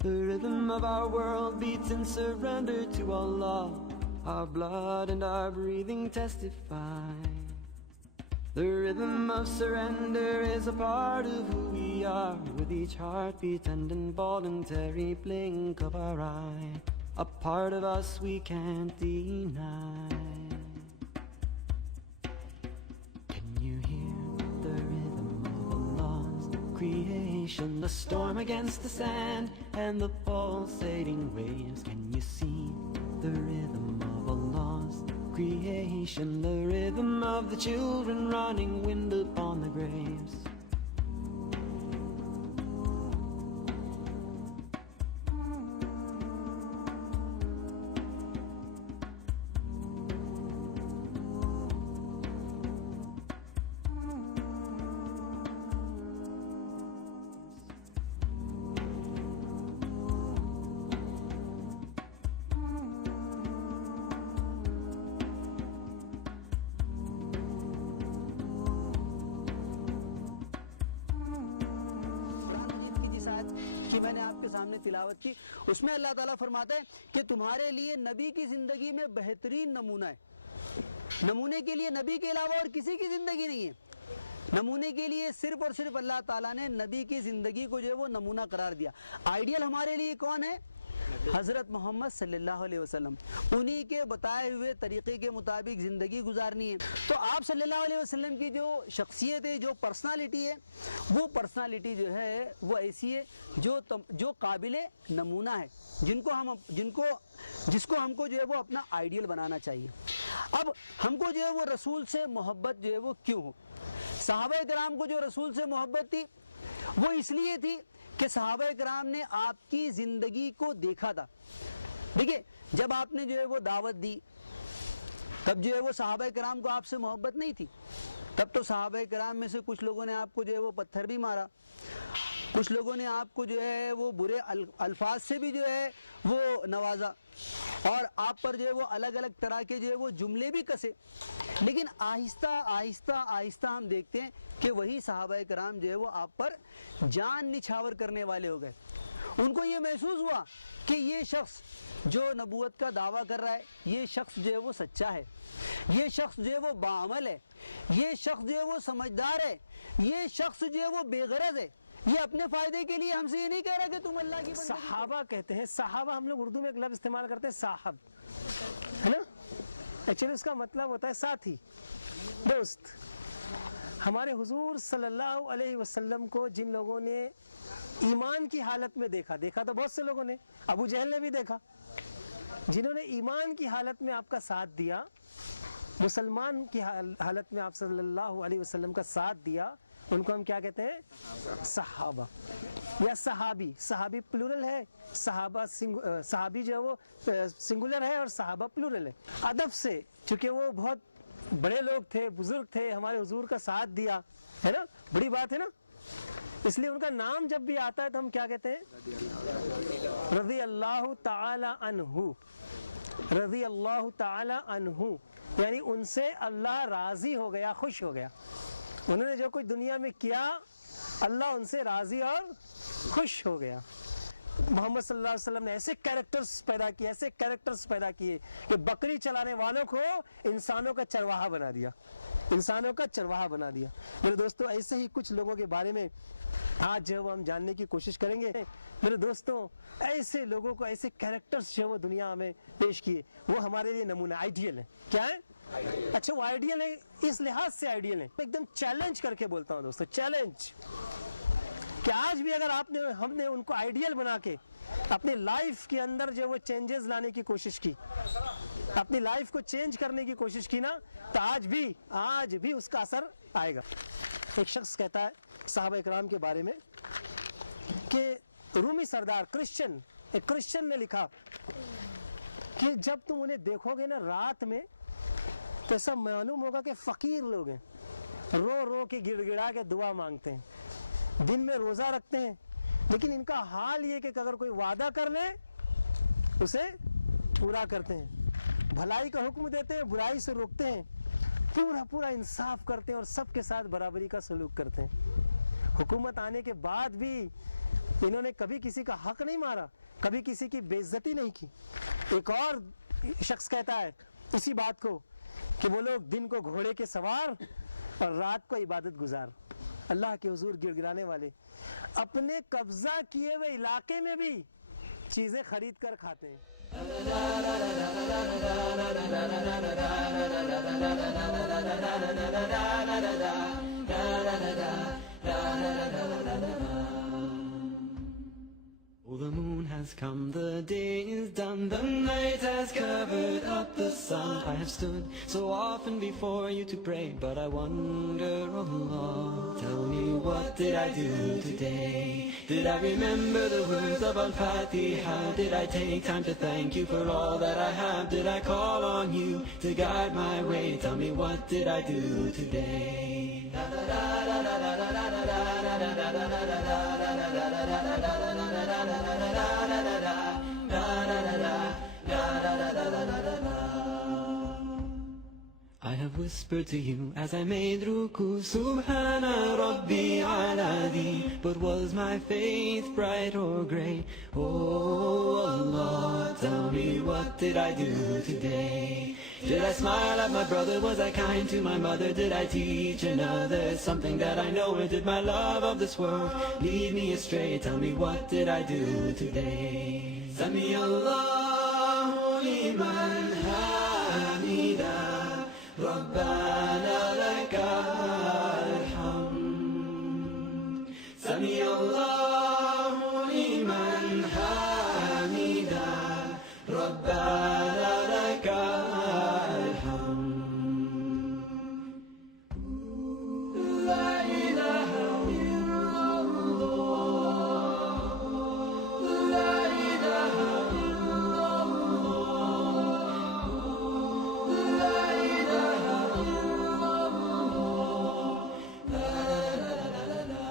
The rhythm of our world beats in surrender to Allah. Our blood and our breathing testify. The rhythm of surrender is a part of who we are, with each heartbeat and involuntary blink of our eye. A part of us we can't deny. Can you hear the rhythm of Allah's creation, the storm against the sand and the pulsating waves? Can you see the rhythm of Allah's creation, the rhythm of the children running wind upon the graves? तिलावत की, उसमें अल्लाह ताला फरमाता है कि तुम्हारे लिए नबी की जिंदगी में बेहतरीन नमूना है। नमूने के लिए नबी के अलावा और किसी की जिंदगी नहीं है। नमूने के लिए सिर्फ और सिर्फ अल्लाह ताला ने नबी की जिंदगी को जो है वो नमूना करार दिया। आइडियल हमारे लिए कौन है? حضرت محمد صلی اللہ علیہ وسلم، انہی کے بتائے ہوئے طریقے کے مطابق زندگی گزارنی ہے. تو آپ صلی اللہ علیہ وسلم کی جو شخصیت ہے، جو پرسنالٹی ہے، وہ پرسنالٹی جو ہے وہ ایسی ہے جو قابل نمونہ ہے، جس کو ہم کو جو ہے وہ اپنا آئیڈیل بنانا چاہیے. اب ہم کو جو ہے وہ رسول سے محبت جو ہے وہ کیوں ہو؟ صحابہ کرام کو جو رسول سے محبت تھی وہ اس لیے تھی کہ صحابہ کرام نے آپ کی زندگی کو دیکھا تھا. دیکھیے، جب آپ نے جو ہے وہ دعوت دی تب جو ہے وہ صحابہ کرام کو آپ سے محبت نہیں تھی. تب تو صحابہ کرام میں سے کچھ لوگوں نے آپ کو جو ہے وہ پتھر بھی مارا، کچھ لوگوں نے آپ کو جو ہے وہ برے الفاظ سے بھی جو ہے وہ نوازا، اور آپ پر جو ہے وہ الگ الگ طرح کے جو ہے وہ جملے بھی کسے. لیکن آہستہ آہستہ آہستہ ہم دیکھتے ہیں کہ وہی صحابہ کرام جو ہے وہ آپ پر جان نچھاور کرنے والے ہو گئے. ان کو یہ محسوس ہوا کہ یہ شخص جو نبوت کا دعویٰ کر رہا ہے، یہ شخص جو ہے وہ سچا ہے، یہ شخص جو ہے وہ باعمل ہے، یہ شخص جو ہے وہ سمجھدار ہے، یہ شخص جو ہے وہ بے غرض ہے، یہ اپنے فائدے کے لیے ہم سے یہ نہیں کہہ رہا کہ تم اللہ کی بندگی. صحابہ کہتے ہیں، صحابہ ہم لوگ اردو میں ایک لفظ استعمال کرتے ہیں صاحب، ہے نا؟ ایکچولی اس کا مطلب ہوتا ہے ساتھی، دوست. ہمارے حضور صلی اللہ علیہ وسلم کو جن لوگوں نے ایمان کی حالت میں دیکھا تو بہت سے لوگوں نے، ابو جہل نے بھی دیکھا، جنہوں نے ایمان کی حالت میں آپ کا ساتھ دیا، مسلمان کی حالت میں آپ صلی اللہ علیہ وسلم کا ساتھ دیا، ان کو ہم کیا کہتے ہیں؟ صحابہ یا صحابی. صحابی پلورل ہے، صحابی جو ہے وہ سنگولر ہے اور صحابہ پلورل ہے. ادب سے، چونکہ وہ بہت بڑے لوگ تھے، بزرگ تھے، ہمارے حضور کا ساتھ دیا، ہے نا، بڑی بات ہے نا. اس لیے ان کا نام جب بھی آتا ہے تو ہم کیا کہتے ہیں؟ رضی اللہ تعالی عنہ. رضی اللہ تعالی عنہ یعنی ان سے اللہ راضی ہو گیا، خوش ہو گیا. انہوں نے جو کچھ دنیا میں کیا، اللہ ان سے راضی اور خوش ہو گیا. محمد صلی اللہ علیہ وسلم نے ایسے کیریکٹرز پیدا کیے کہ بکری چلانے والوں کو انسانوں کا چرواہا بنا دیا. میرے دوستوں، ایسے ہی کچھ لوگوں کے بارے میں آج جو ہم جاننے کی کوشش کریں گے. میرے دوستوں، ایسے لوگوں کو، ایسے کیریکٹرز جو وہ دنیا میں پیش کیے، وہ ہمارے لیے نمونہ، آئیڈیل ہے. کیا ہے؟ اچھا، وہ آئیڈیل ہے، اس لحاظ سے آئیڈیل ہے، ایک دم چیلنج کر کے بولتا ہوں دوستو، چیلنج کہ آج بھی اگر ہم نے ان کو آئیڈیل بنا کے اپنی لائف کے اندر جو وہ چینجز لانے کی کوشش کی، اپنی لائف کو چینج کرنے کی کوشش کی نا، تو آج بھی اس کا اثر آئے گا. ایک شخص کہتا ہے صحابہ اکرام کے بارے میں کہ رومی سردار ایک کرسچن نے لکھا کہ جب تم انہیں دیکھو گے نا رات میں تو ایسا معلوم ہوگا کہ فقیر لوگ ہیں، رو رو کے گڑ گڑا کے دعا مانگتے ہیں، دن میں روزہ رکھتے ہیں، لیکن ان کا حال یہ کہ اگر کوئی وعدہ کر لے اسے پورا کرتے ہیں، بھلائی کا حکم دیتے ہیں، برائی سے روکتے ہیں، پورا انصاف کرتے ہیں اور سب کے ساتھ برابری کا سلوک کرتے ہیں. حکومت آنے کے بعد بھی انہوں نے کبھی کسی کا حق نہیں مارا، کبھی کسی کی بے عزتی نہیں کی. ایک اور شخص کہتا ہے اسی بات کو کہ وہ لوگ دن کو گھوڑے کے سوار اور رات کو عبادت گزار، اللہ کے حضور گڑ گڑانے والے، اپنے قبضہ کیے ہوئے علاقے میں بھی چیزیں خرید کر کھاتے ہیں. Oh, the moon has come, the day is done, the night has covered up the sun. I have stood so often before you to pray, but I wonder, oh Lord, tell me, what did I do today? Did I remember the words of Al-Fatiha? Did I take time to thank you for all that I have? Did I call on you to guide my way? Tell me, what did I do today? I have whispered to you as I made ruku, Subhana Rabbi Aladi. But was my faith bright or grey? Oh Allah, tell me, what did I do today? Did I smile at my brother? Was I kind to my mother? Did I teach another something that I know? Or did my love of this world lead me astray? Tell me, what did I do today? سمع الله لمن حمده ربنا لك الحمد سمع الله لمن حمده ربنا لك الحمد لا إله إلا الله لا إله إلا الله لا إله إلا الله لا لا لا لا لا.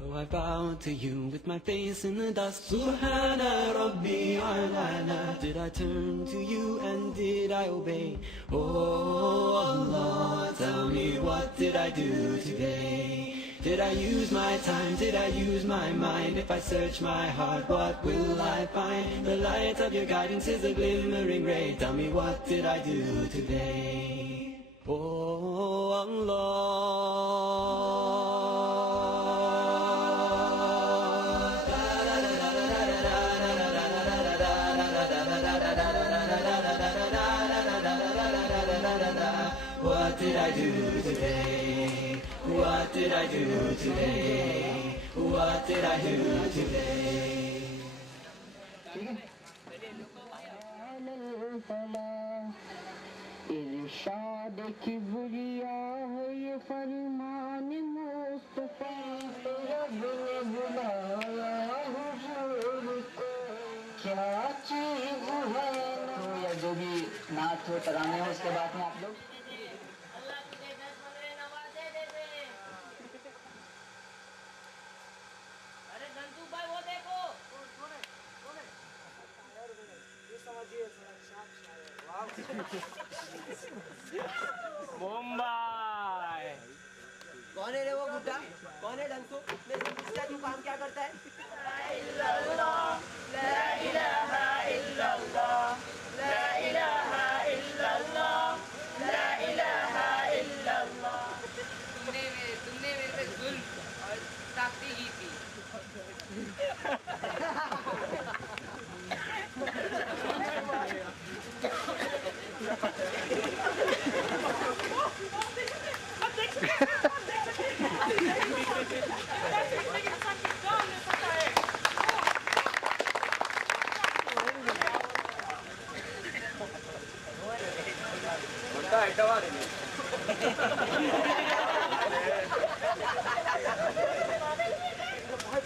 Oh, I bow to you with my face in the dust. Subhana Rabbi Alala. Did I turn to you and did I obey? Oh Allah, tell me what did I do today? Did I use my time? Did I use my mind? If I search my heart, what will I find? The light of your guidance is a glimmering ray. Tell me what did I do today? Oh Allah. What did I do today? What did I do today? What did I do today? इरशाद किबरिया है ये फरमान मुस्तफा रब ने बुलाया हुजूर को क्या चीज है या जो भी नाच हो तराने हो उसके बाद में आप लोग मुंबई कौन है रे वो बुड्ढा कौन है डंसू मेरे से पूछता है तू काम क्या करता है तुमने मेरे पे जुल्म और ताकती की थी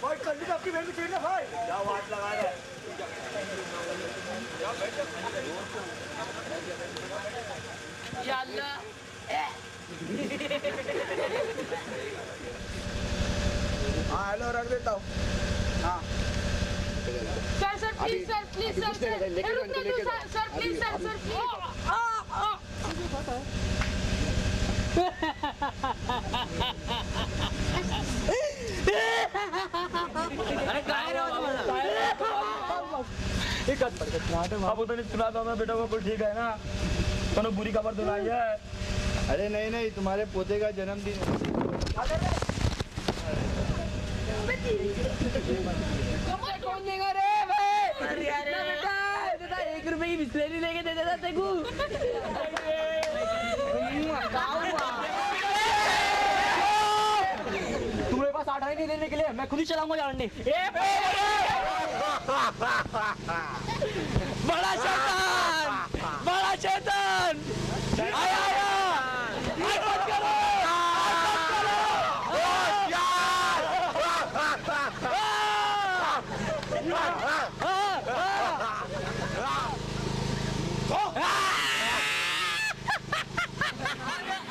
भाई कल आपकी बहन की ना भाई क्या बात लगा रहा है या अल्लाह हाँ हेलो रख देता हूँ हाँ सर प्लीज सर रुकने दो सर प्लीज सर अरे अब तो नहीं सुना था मैं बेटा को ठीक है ना तो बुरी खबर सुनाई है अरे नहीं नहीं तुम्हारे पोते का जन्मदिन कौन देगा रे भाई बेटा 1 रुपए की बिस्लेरी लेके दे देता तेगू तुम्हारे पास 8 नहीं देने के लिए मैं खुद ही चलाऊंगा जानने बड़ा शैतान आया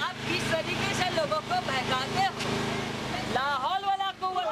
आप किस तरीके से लोगों को बहकाते हो लाहौल वाला कुव्वत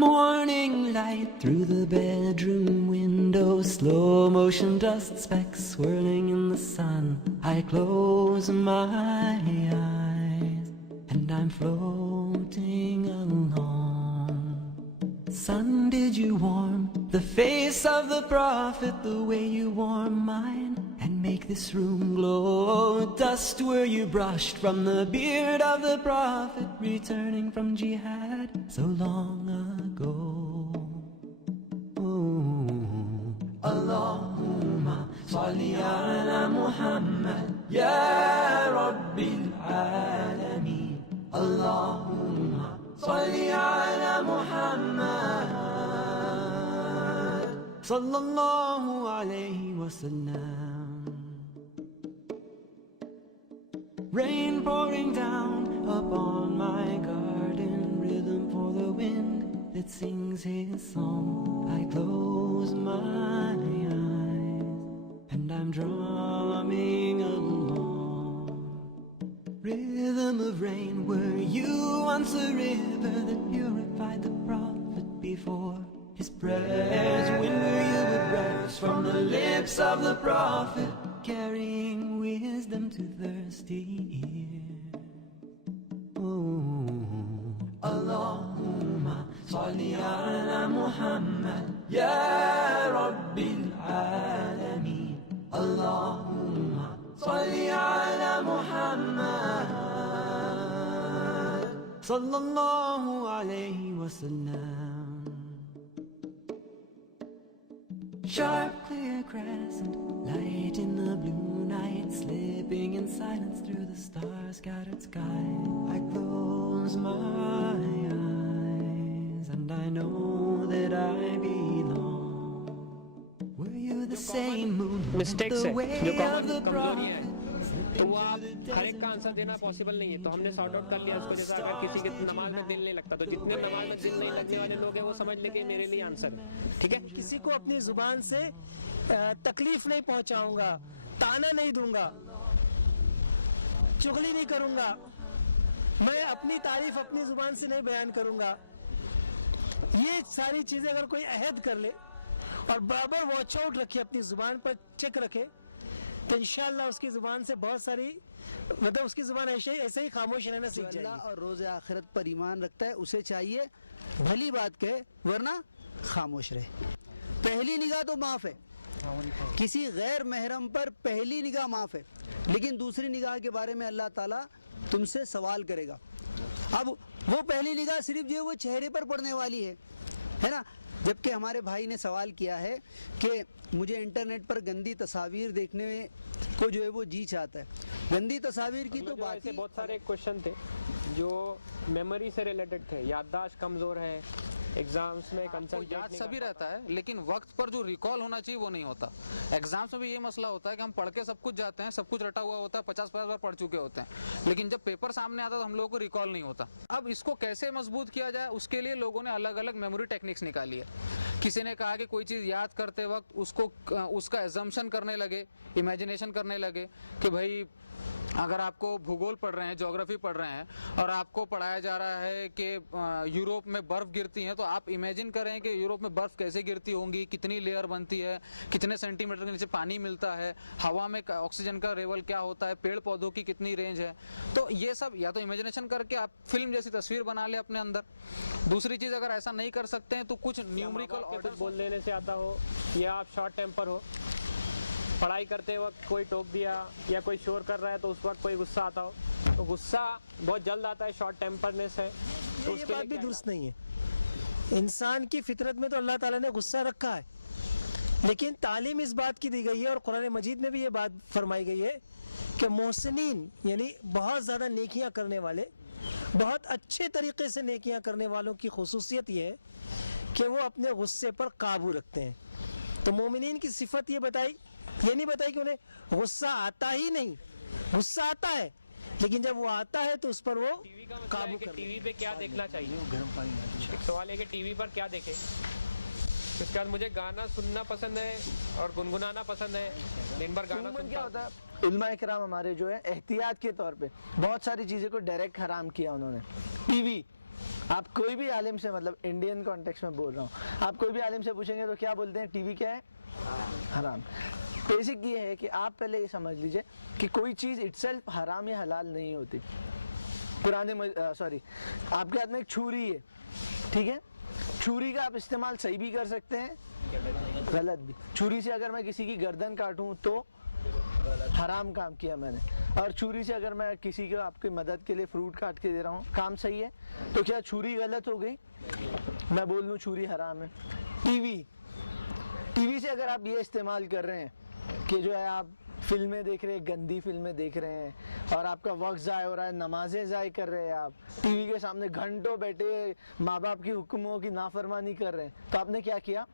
Morning light through the bedroom window, slow motion dust specks swirling in the sun. I close my eyes and I'm floating along. Sun, did you warm the face of the prophet the way you warm mine and make this room glow? Dust, were you brushed from the beard of the prophet returning from jihad so long ago? Allahumma salli ala Muhammad ya Rabbil Alameen. Allahumma salli ala Muhammad sallallahu alayhi wa sallam. Rain pouring down upon my garden, rhythm for the wind that sings his song. I close my eyes and I'm drumming along. Rhythm of rain, were you once a river that purified the prophet before his prayers? When were you a breath from the lips of the prophet, carrying wisdom to thirsty ears? Allahumma salli ala Muhammad ya Rabbil Alameen. Allahumma salli ala Muhammad sallallahu alayhi wa sallam. Sharp, clear crescent, light in the blue night, slipping in silence through the star-scattered sky. I close my eyes and I know that I belong. Were you the same moon, Mistakes the है, way जो of the कमजोरियां prophet? हैं, तो वो आप हर एक का answer देना पॉसिबल नहीं है, तो हमने सॉर्ट आउट कर लिया उसको. जैसा अगर किसी के नमाज में दिल नहीं लगता, तो जितने नमाज में दिल नहीं लगने वाले लोग हैं वो समझ लेंगे मेरे लिए आंसर है. ठीक है, किसी को अपनी जुबान से तकलीफ नहीं पहुंचाऊंगा, ताना नहीं दूंगा, चुगली नहीं करूंगा, मैं अपनी तारीफ अपनी जुबान से नहीं बयान करूंगा. ये सारी चीजें अगर कोई अहद कर ले और बराबर वॉच आउट रखे, अपनी जुबान पर चेक रखे, तो इंशाल्लाह उसकी जुबान से बहुत सारी, मतलब उसकी जुबान ऐसे ही खामोश रहना सीख जाएगी. अल्लाह और रोज़े आखिरत पर ईमान रखता है, उसे चाहिए भली बात कहे वरना खामोश रहे. पहली निगाह तो माफ है, किसी गैर महरम पर पहली निगाह माफ है, लेकिन दूसरी निगाह के बारे में अल्लाह ताला तुमसे सवाल करेगा. अब वो पहली निगाह सिर्फ जो है वो चेहरे पर पड़ने वाली है ना. जबकि हमारे भाई ने सवाल किया है कि मुझे इंटरनेट पर गंदी तस्वीर देखने को जो है वो जी चाहता है. गंदी तस्वीर की तो बात ऐसे बहुत सारे क्वेश्चन थे जो मेमोरी से रिलेटेड थे. याददाश्त कमजोर है, एग्जाम्स में कंसंट्रेट याद सभी रहता है, लेकिन वक्त पर जो रिकॉल होना चाहिए वो नहीं होता. एग्जाम्स में भी ये मसला होता है कि हम पढ़ के सब कुछ जाते हैं, सब कुछ रटा हुआ होता है, 50-50 बार पढ़ चुके होते हैं, लेकिन जब पेपर सामने आता है तो हम लोगों को रिकॉल नहीं होता. अब इसको कैसे मजबूत किया जाए, उसके लिए लोगों ने अलग अलग मेमोरी टेक्निक्स निकाली है. किसी ने कहा कि कोई चीज याद करते वक्त उसका एजम्पशन करने लगे, इमेजिनेशन करने लगे कि भाई अगर आपको भूगोल पढ़ रहे हैं, ज्योग्राफी पढ़ रहे हैं और आपको पढ़ाया जा रहा है कि यूरोप में बर्फ गिरती है, तो आप इमेजिन करें कि यूरोप में बर्फ कैसे गिरती होंगी, कितनी लेयर बनती है, कितने सेंटीमीटर के नीचे पानी मिलता है, हवा में ऑक्सीजन का लेवल क्या होता है, पेड़ पौधों की कितनी रेंज है. तो ये सब या तो इमेजिनेशन करके आप फिल्म जैसी तस्वीर बना ले अपने अंदर. दूसरी चीज, अगर ऐसा नहीं कर सकते हैं तो कुछ न्यूमेरिकल ऑर्डर बोल देने से आता हो, या आप शॉर्ट टेम्पर हो, पढ़ाई करते वक्त कोई टोक दिया या कोई शोर कर रहा है तो उस वक्त कोई गुस्सा आता हो, तो गुस्सा बहुत जल्द आता है, शॉर्ट टेम्परनेस है. तो ये बात भी दुरुस्त नहीं है. इंसान की फितरत में तो अल्लाह ताला ने गुस्सा रखा है, लेकिन तालीम इस बात की दी गई है और कुरान मजीद में भी ये बात फरमाई गई है कि मोहसिनीन यानी बहुत ज्यादा नेकियां करने वाले, बहुत अच्छे तरीके से नेकियां करने वालों की खुसूसियत ये है कि वो अपने गुस्से पर काबू रखते हैं. तो मोमिनीन की सिफत ये बताई, ये नहीं बताई कि उन्हें गुस्सा आता ही नहीं. गुस्सा आता है, लेकिन जब वो आता है तो उस पर वो काबू कर. टीवी पे क्या देखना चाहिए? एक सवाल है कि टीवी पर क्या देखे. इसके बाद मुझे गाना सुनना पसंद है और गुनगुनाना पसंद है, दिन भर गाना सुनता. क्या होता है, उलमा इकराम हमारे जो है एहतियात के तौर पे बहुत सारी चीजें को डायरेक्ट हराम किया उन्होंने. टीवी آپ کوئی بھی عالم سے, مطلب انڈین کانٹیکس میں بول رہا ہوں, آپ کوئی بھی عالم سے پوچھیں گے تو کیا بولتے ہیں؟ ٹی وی کیا ہے؟ حرام. بیسک یہ ہے کہ آپ پہلے یہ سمجھ لیجئے کہ کوئی چیز اٹ سیلف حرام یا حلال نہیں ہوتی. آپ کے ہاتھ میں ایک چھری ہے, ٹھیک ہے, چھری کا آپ استعمال صحیح بھی کر سکتے ہیں, غلط بھی. چھری سے اگر میں کسی کی گردن کاٹوں تو حرام کام کیا میں نے, اور چھری سے اگر میں کسی کو آپ کی مدد کے لیے فروٹ کاٹ کے دے رہا ہوں, کام صحیح ہے, تو کیا چھری غلط ہو گئی؟ میں بول لوں چھری حرام ہے. ٹی وی سے اگر آپ یہ استعمال کر رہے ہیں کہ جو ہے آپ فلمیں دیکھ رہے ہیں, گندی فلمیں دیکھ رہے ہیں, اور آپ کا وقت ضائع ہو رہا ہے, نمازیں ضائع کر رہے ہیں, آپ ٹی وی کے سامنے گھنٹوں بیٹھے ماں باپ کی حکموں کی نافرمانی کر رہے ہیں, تو آپ نے کیا کیا؟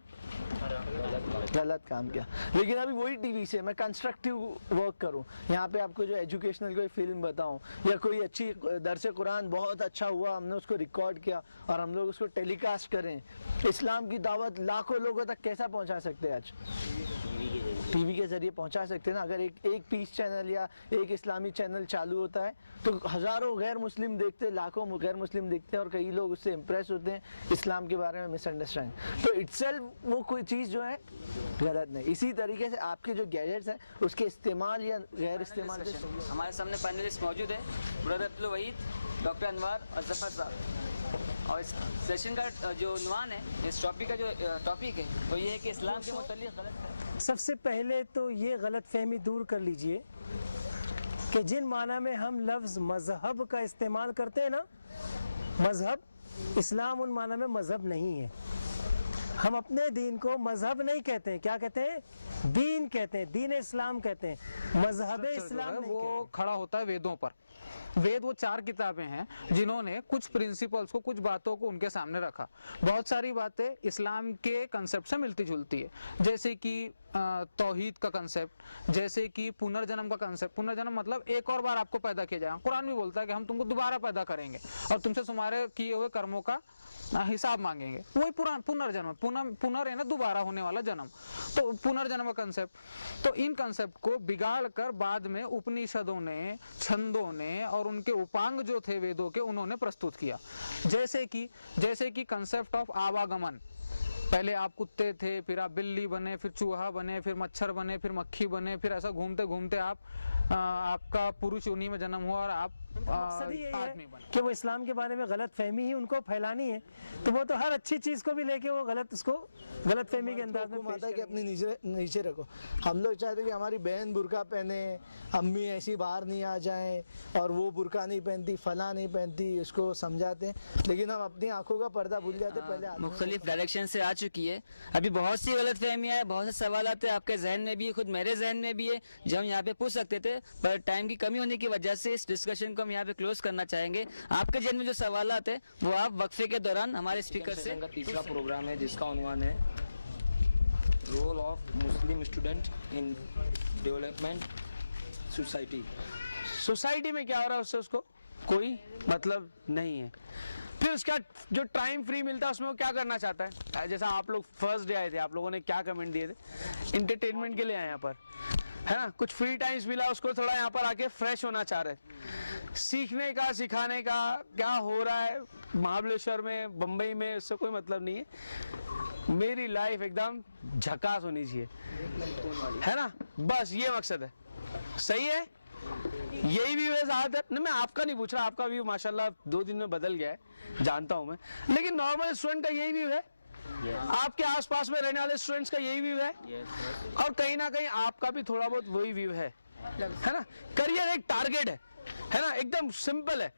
غلط کام کیا. لیکن ابھی وہی ٹی وی سے میں کنسٹرکٹیو ورک کروں, یہاں پہ آپ کو جو ایجوکیشنل کوئی فلم بتاؤں یا کوئی اچھی درس قرآن بہت اچھا ہوا, ہم نے اس کو ریکارڈ کیا اور ہم لوگ اس کو ٹیلی کاسٹ کریں, اسلام کی دعوت لاکھوں لوگوں تک کیسا پہنچا سکتے ہیں؟ آج ٹی وی کے ذریعے پہنچا سکتے ہیں نا. اگر ایک پیس چینل یا ایک اسلامی چینل چالو ہوتا ہے تو ہزاروں غیر مسلم دیکھتے, لاکھوں غیر مسلم دیکھتے ہیں, اور کئی لوگ اس سے امپریس ہوتے ہیں, اسلام کے بارے میں مس انڈرسٹینڈ. تو اٹ سیلف وہ کوئی چیز جو ہے غلط نہیں. اسی طریقے سے آپ کے جو گیجٹس ہیں اس کے استعمال یا غیر استعمال. ہمارے سامنے پینلسٹ موجود ہے, برادر عبدالوحید, ڈاکٹر انوار اور ظفر صاحب, اور اس سیشن کا جو عنوان ہے, اس ٹاپک کا جو ٹاپک ہے وہ یہ ہے کہ اسلام کے متعلق غلط. سب سے پہلے تو یہ غلط فہمی دور کر لیجئے کہ جن معنی میں ہم لفظ مذہب کا استعمال کرتے ہیں نا, مذہب, اسلام ان معنی میں مذہب نہیں ہے. ہم اپنے دین کو مذہب نہیں کہتے ہیں, کیا کہتے ہیں؟ دین کہتے ہیں, دین اسلام کہتے ہیں, مذہب اسلام نہیں. وہ کھڑا ہوتا ہے ویدوں پر. وید وہ 4 کتابیں ہیں جنہوں نے کچھ پرنسپلز کو, کچھ باتوں کو ان کے سامنے رکھا. بہت ساری باتیں اسلام کے کنسپٹ سے ملتی جلتی ہے, جیسے کہ توحید کا کنسپٹ, جیسے کہ پنرجنم کا کنسپٹ. پنرجنم مطلب ایک اور بار آپ کو پیدا کیا جائے گا. قرآن بھی بولتا ہے کہ ہم تم کو دوبارہ پیدا کریں گے اور تم سے تمہارے کیے ہوئے کرموں کا حساب مانگیں گے. وہی پنرجنم, پنر ہے نا دوبارہ ہونے والا جنم, تو پنرجنم کا کنسپٹ. تو ان کنسپٹ کو بگاڑ کر بعد میں اپنیشدوں نے, چھندوں نے اور ان کے اپانگ جو تھے ویدوں کے, انہوں نے پرستت کیا. جیسے کہ کنسپٹ آف آواگمن, پہلے آپ کتے تھے, پھر آپ بلی بنے, پھر چوہا بنے, پھر مچھر بنے, پھر مکھی بنے, پھر ایسا گھومتے گھومتے آپ کا پروش یونی میں جنم ہوا اور آپ مقصد یہ ہے کہ وہ اسلام کے بارے میں غلط فہمی ہی ان کو پھیلانی ہے, تو وہ تو ہر اچھی چیز کو بھی لے کے وہ اس کو غلط فہمی کے انداز میں پیش کہ اپنی نیچے رکھو. ہم لوگ چاہتے کہ ہماری بہن برقع پہنے, امی ایسی باہر نہیں آ جائیں, اور وہ برقع نہیں پہنتی, فلاں نہیں پہنتی, اس کو سمجھاتے ہیں, لیکن ہم اپنی آنکھوں کا پردہ بھول جاتے. پہلے مختلف ڈائریکشن سے آ چکی ہے, ابھی بہت سی غلط فہمیاں ہیں, بہت سے سوالات ہیں آپ کے ذہن میں بھی, خود میرے ذہن میں بھی ہے, جو ہم یہاں پہ پوچھ سکتے تھے, پر ٹائم کی کمی ہونے کی وجہ سے اس ڈسکشن کو ہم یہاں پہ کلوز کرنا چاہیں گے. آپ کے ذہن میں جو سوالات ہیں وہ آپ وقفے کے دوران ہمارے اسپیکر سے. تیسرا پروگرام ہے جس کا عنوان ہے role of Muslim student in development society. Society میں کیا ہو رہا ہے اس سے اس کو کوئی مطلب نہیں ہے. پھر اس کا جو ٹائم فری ملتا ہے اس میں وہ کیا کرنا چاہتا ہے. جیسا آپ لوگ فرسٹ ڈے آئے تھے, آپ لوگوں نے کیا کمنٹ دیے تھے؟ انٹرٹینمنٹ کے لیے آئے یہاں پر, ہے نا, کچھ فری ٹائمز ملا, اس کو تھوڑا یہاں پر آ کے فریش ہونا چاہ رہے, سیکھنے کا, سکھانے کا کیا ہو رہا ہے مہابلیشور میں, بمبئی میں, اس سے کوئی مطلب نہیں ہے. میری لائف ایک دم جھکاس ہونی چاہیے, ہے نا, بس یہ مقصد ہے. صحیح ہے, یہی ویو ہے زیادہ تر. میں آپ کا نہیں پوچھ رہا, آپ کا ویو ماشاءاللہ 2 دن میں بدل گیا ہے, جانتا ہوں میں, لیکن نارمل اسٹوڈنٹ کا یہی ویو ہے, آپ کے آس پاس میں رہنے والے اسٹوڈنٹس کا یہی ویو ہے, اور کہیں نہ کہیں آپ کا بھی تھوڑا بہت وہی ویو ہے نا. کریئر ایک ٹارگیٹ ہے نا, ایک دم سمپل ہے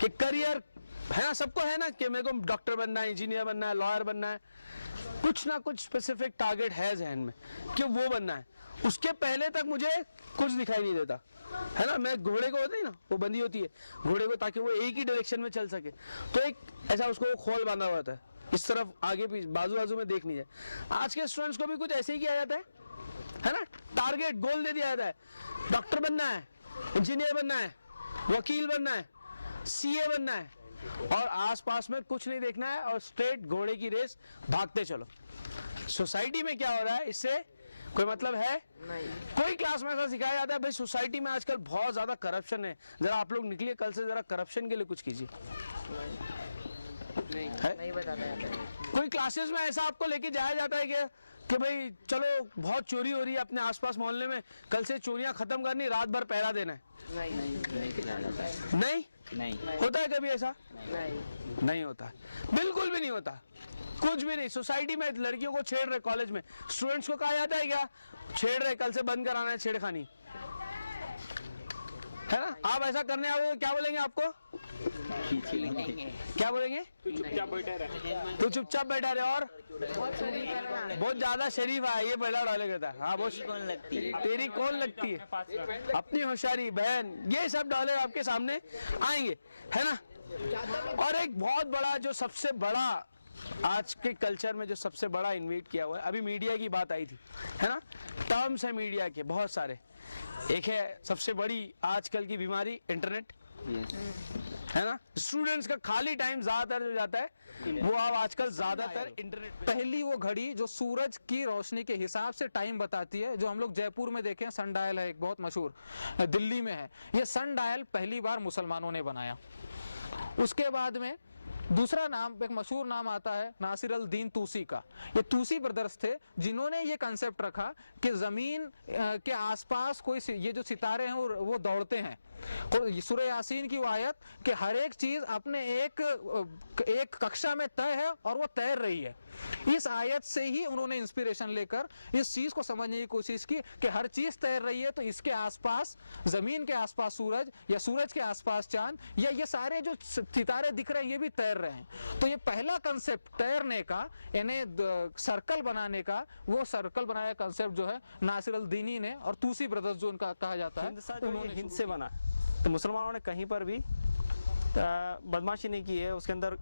کہ کریئر ہے نا, سب کو ہے نا کہ میرے کو ڈاکٹر بننا ہے, انجینئر بننا ہے, لائر بننا ہے, کچھ نہ کچھ اسپیسیفک ٹارگیٹ ہے ذہن میں کہ وہ بننا ہے. اس کے پہلے تک مجھے کچھ دکھائی نہیں دیتا, ہے نا. میں گھوڑے کو ہوتا ہے نا, وہ بندھی ہوتی ہے گھوڑے کو تاکہ وہ ایک ہی ڈائریکشن میں چل سکے, تو ایک ایسا اس کو کھول باندھا ہوا ہوتا ہے, اس طرف آگے پیچھے بازو میں دیکھ نہیں جائے. آج کے اسٹوڈنٹس کو بھی کچھ ایسے ہی کیا جاتا ہے نا, ٹارگیٹ گول دے دیا جاتا ہے, ڈاکٹر بننا ہے, انجینئر بننا ہے, وکیل بننا ہے, سی اے بننا ہے, اور آس پاس میں کچھ نہیں دیکھنا ہے, اور اسٹریٹ گھوڑے کی ریس بھاگتے چلو. سوسائٹی میں کیا ہو رہا ہے, اس سے کوئی مطلب ہے نہیں. کوئی کلاس میں ایسا سکھایا جاتا ہے بھائی سوسائٹی میں آج کل بہت زیادہ کرپشن ہے, ذرا آپ لوگ نکلیے کل سے, ذرا کرپشن کے لیے کچھ کیجیے. नहीं बताता है। कोई क्लासेस में ऐसा आपको लेके जाया जाता है कि भाई चलो बहुत चोरी हो रही है अपने आसपास मोहल्ले में, कल से चोरियां खत्म करनी, रात भर पहरा देना है? नहीं होता है कभी ऐसा? नहीं होता है, बिल्कुल भी नहीं होता, कुछ भी नहीं। सोसाइटी में लड़कियों को छेड़ रहे, कॉलेज में स्टूडेंट्स को कहा जाता है क्या छेड़ रहे, कल से बंद कराना है छेड़खानी, है ना? आप ऐसा करने आओगे क्या बोलेंगे आपको? क्या बोलेंगे? तू चुपचाप बैठा रहे। और बहुत ज्यादा शरीफ है ये, पहला डायलॉग था। हाँ बहुत तेरी कौन लगती है, अपनी होशियारी बहन, ये सब डायलॉग आपके सामने आएंगे, है ना? और एक बहुत बड़ा, जो सबसे बड़ा आज के कल्चर में जो सबसे बड़ा इन्वेट किया हुआ है, अभी मीडिया की बात आई थी, है ना? टर्म्स है मीडिया के बहुत सारे। एक है सबसे बड़ी आजकल की बीमारी इंटरनेट, है ना? स्टूडेंट्स का खाली टाइम ज्यादातर जो जाता है वो अब आजकल ज्यादातर इंटरनेट। पहली वो घड़ी जो सूरज की रोशनी के हिसाब से टाइम बताती है, जो हम लोग जयपुर में देखें, सन डायल है एक बहुत मशहूर, दिल्ली में है। ये सन डायल पहली बार मुसलमानों ने बनाया। उसके बाद में दूसरा नाम, एक मशहूर नाम आता है नासिर अल दीन तूसी का। ये तूसी ब्रदर्स थे जिन्होंने ये कंसेप्ट रखा कि जमीन के आसपास कोई ये जो सितारे हैं वो दौड़ते हैं। सूरह यासीन की वो आयत कि हर एक चीज अपने एक कक्षा में तय है और वो तैर रही है, इस आयत से ही उन्होंने इंस्पिरेशन लेकर इस चीज को समझने की कोशिश की कि हर चीज तैर रही है, तो इसके आसपास, जमीन के आसपास सूरज, या सूरज के आसपास चांद, या ये सारे जो सितारे दिख रहे हैं ये भी तैर रहे हैं। तो ये पहला कंसेप्ट तैरने का, यानी सर्कल बनाने का, वो सर्कल बनाया कंसेप्ट जो है नासिर अल दीनी ने और तूसी ब्रदर्स जो उनका कहा जाता है, उन्होंने हिंद से बना। तो मुसलमानों ने कहीं पर भी बदमाशी नहीं की है, उसके अंदर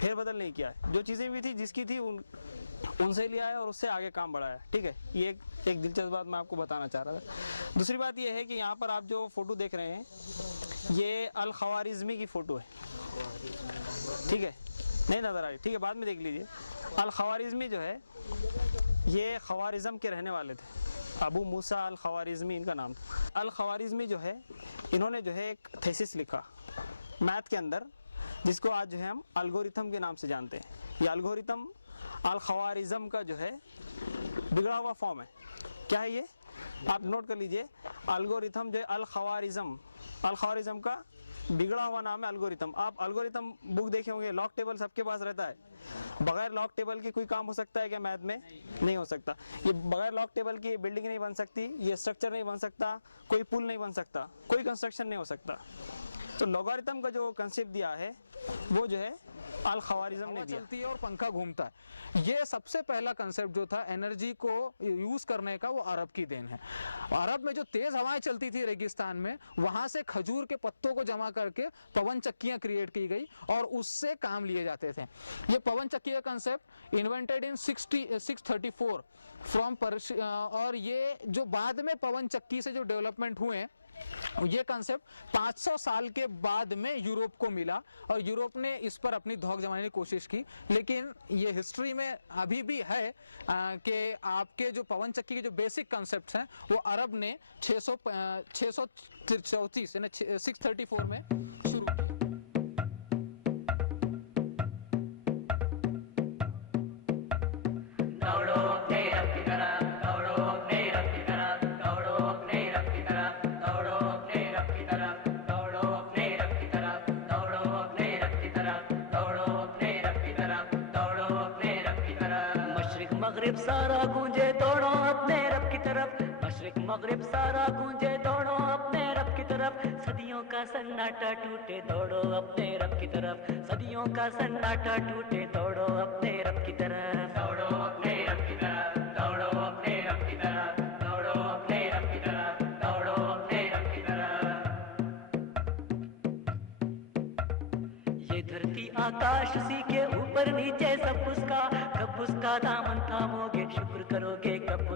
फेरबदल नहीं किया है। जो चीजें भी थी जिसकी थी उनसे लिया है और उससे आगे काम बढ़ाया। ठीक है, ये एक दिलचस्प बात मैं आपको बताना चाह रहा था। दूसरी बात ये है कि यहाँ पर आप जो फोटो देख रहे हैं ये अल खवारिज़मी की फोटो है। ठीक है, नहीं नजर आ रही? ठीक है, बाद में देख लीजिए। अल खवारिज़मी जो है ये खवारिज़म के रहने वाले थे, अबू मूसा अल खवारिज़मी इनका नाम था। अल खवारिज़मी जो है इन्होंने जो है एक थीसिस लिखा मैथ के अंदर, जिसको आज जो है हम एल्गोरिथम के नाम से जानते हैं। ये एल्गोरिथम अल खवारिज़म का जो है बिगड़ा हुआ फॉर्म है। क्या है ये? आप नोट कर लीजिए, एल्गोरिथम जो है अल खवारिज़म का बिगड़ा हुआ नाम है एल्गोरिथम। आप एल्गोरिथम बुक देखे होंगे, लॉग टेबल सबके पास रहता है। बगैर लॉग टेबल की कोई काम हो सकता है क्या मैथ में? नहीं हो सकता। ये बगैर लॉग टेबल की बिल्डिंग नहीं बन सकती, ये स्ट्रक्चर नहीं बन सकता, कोई पुल नहीं बन सकता, कोई कंस्ट्रक्शन नहीं हो सकता। तो लॉगरिथम का जो कंसेप्ट दिया है वो जो है अल खवारिज़म ने दिया। चलती है और पंखा घूमता है। ये सबसे पहला कंसेप्ट जो था एनर्जी को यूज करने का, वो अरब की देन है। अरब में जो तेज हवाएं चलती थी रेगिस्तान में, वहां से खजूर के पत्तों को जमा करके पवन चक्कियां क्रिएट की गई और उससे काम लिए जाते थे। ये पवन चक्की का कंसेप्ट इन्वेंटेड इन 634 फ्रॉम और ये जो बाद में पवन चक्की से जो डेवलपमेंट हुए, ये कंसेप्ट 500 साल के बाद में यूरोप को मिला और यूरोप ने इस पर अपनी धौंक जमाने की कोशिश की। लेकिन ये हिस्ट्री में अभी भी है कि आपके जो पवन चक्की के जो बेसिक कंसेप्ट हैं वो अरब ने 634 यानी 634 में शुरू किया। मगरिब सारा गूंजे दौड़ो अपने रब की तरफ, मशरिक मगरिब सारा गूंजे दौड़ो अपने रब की तरफ, सदियों का सन्नाटा टूटे दौड़ो अपने रब की तरफ, सदियों का सन्नाटा टूटे दौड़ो अपने रब की तरफ, दौड़ो अपने रब की तरफ, दौड़ो अपने रब की तरफ, दौड़ो अपने रब की तरफ, दौड़ो अपने रब की तरफ। ये धरती आकाश उसी के ऊपर नीचे सब उसका, कब उसका दामन थामोगे शुक्र करोगे, कब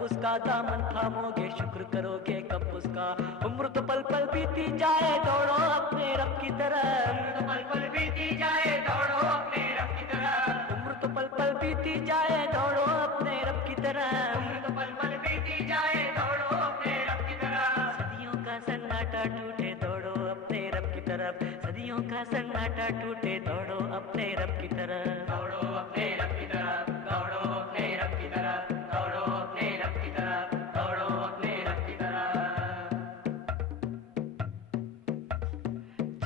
उसका दामन थामोगे शुक्र करोगे, कब उसका। उम्र तो पल पल बीती जाए दौड़ो अपने रब की तरफ, पल पल बीती जाए दौड़ो अपने रब की तरफ, उम्र तो पल पल बीती जाए दौड़ो अपने रब की तरफ, उम्र तो पल पल बीती जाए दौड़ो अपने रब की तरफ, सदियों का सन्नाटा टूटे दौड़ो अपने रब की तरफ। तरफ, सदियों का सन्नाटा टूटे, दौड़ो अपने रब की तरफ, दौड़ो अपने रब की तरफ, दौड़ो अपने रब की तरफ, दौड़ो अपने रब की तरफ, दौड़ो अपने रब की तरफ।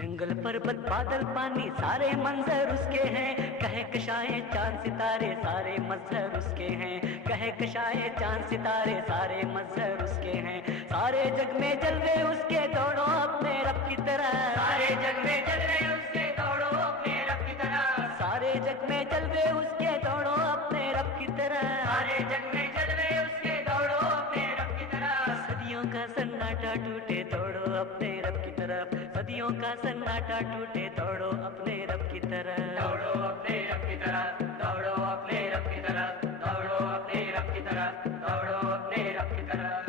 जंगल पर्वत बादल पानी सारे मंजर उसके हैं, कहे कशाए चांद सितारे सारे मंजर उसके हैं, कहे कशाए चांद सितारे सारे मंजर उसके हैं, सारे जग में जलवे उसके, दौड़ो अपने रब की तरफ, सारे जग में जलवे उसके, दौड़ो अपने रब की तरफ, सारे जग में जलवे उसके, दौड़ो अपने रब की तरफ, सारे जग में जलवे उसके, दौड़ो अपने रब की तरफ। सदियों का सन्नाटा टूटे, दौड़ो अपने रब की तरफ, सदियों का सन्नाटा टूटे, दौड़ो अपने रब की तरफ, दौड़ो अपने रब की तरफ, दौड़ो अपने रब की तरफ, दौड़ो अपने रब की तरफ, दौड़ो अपने रब की तरफ।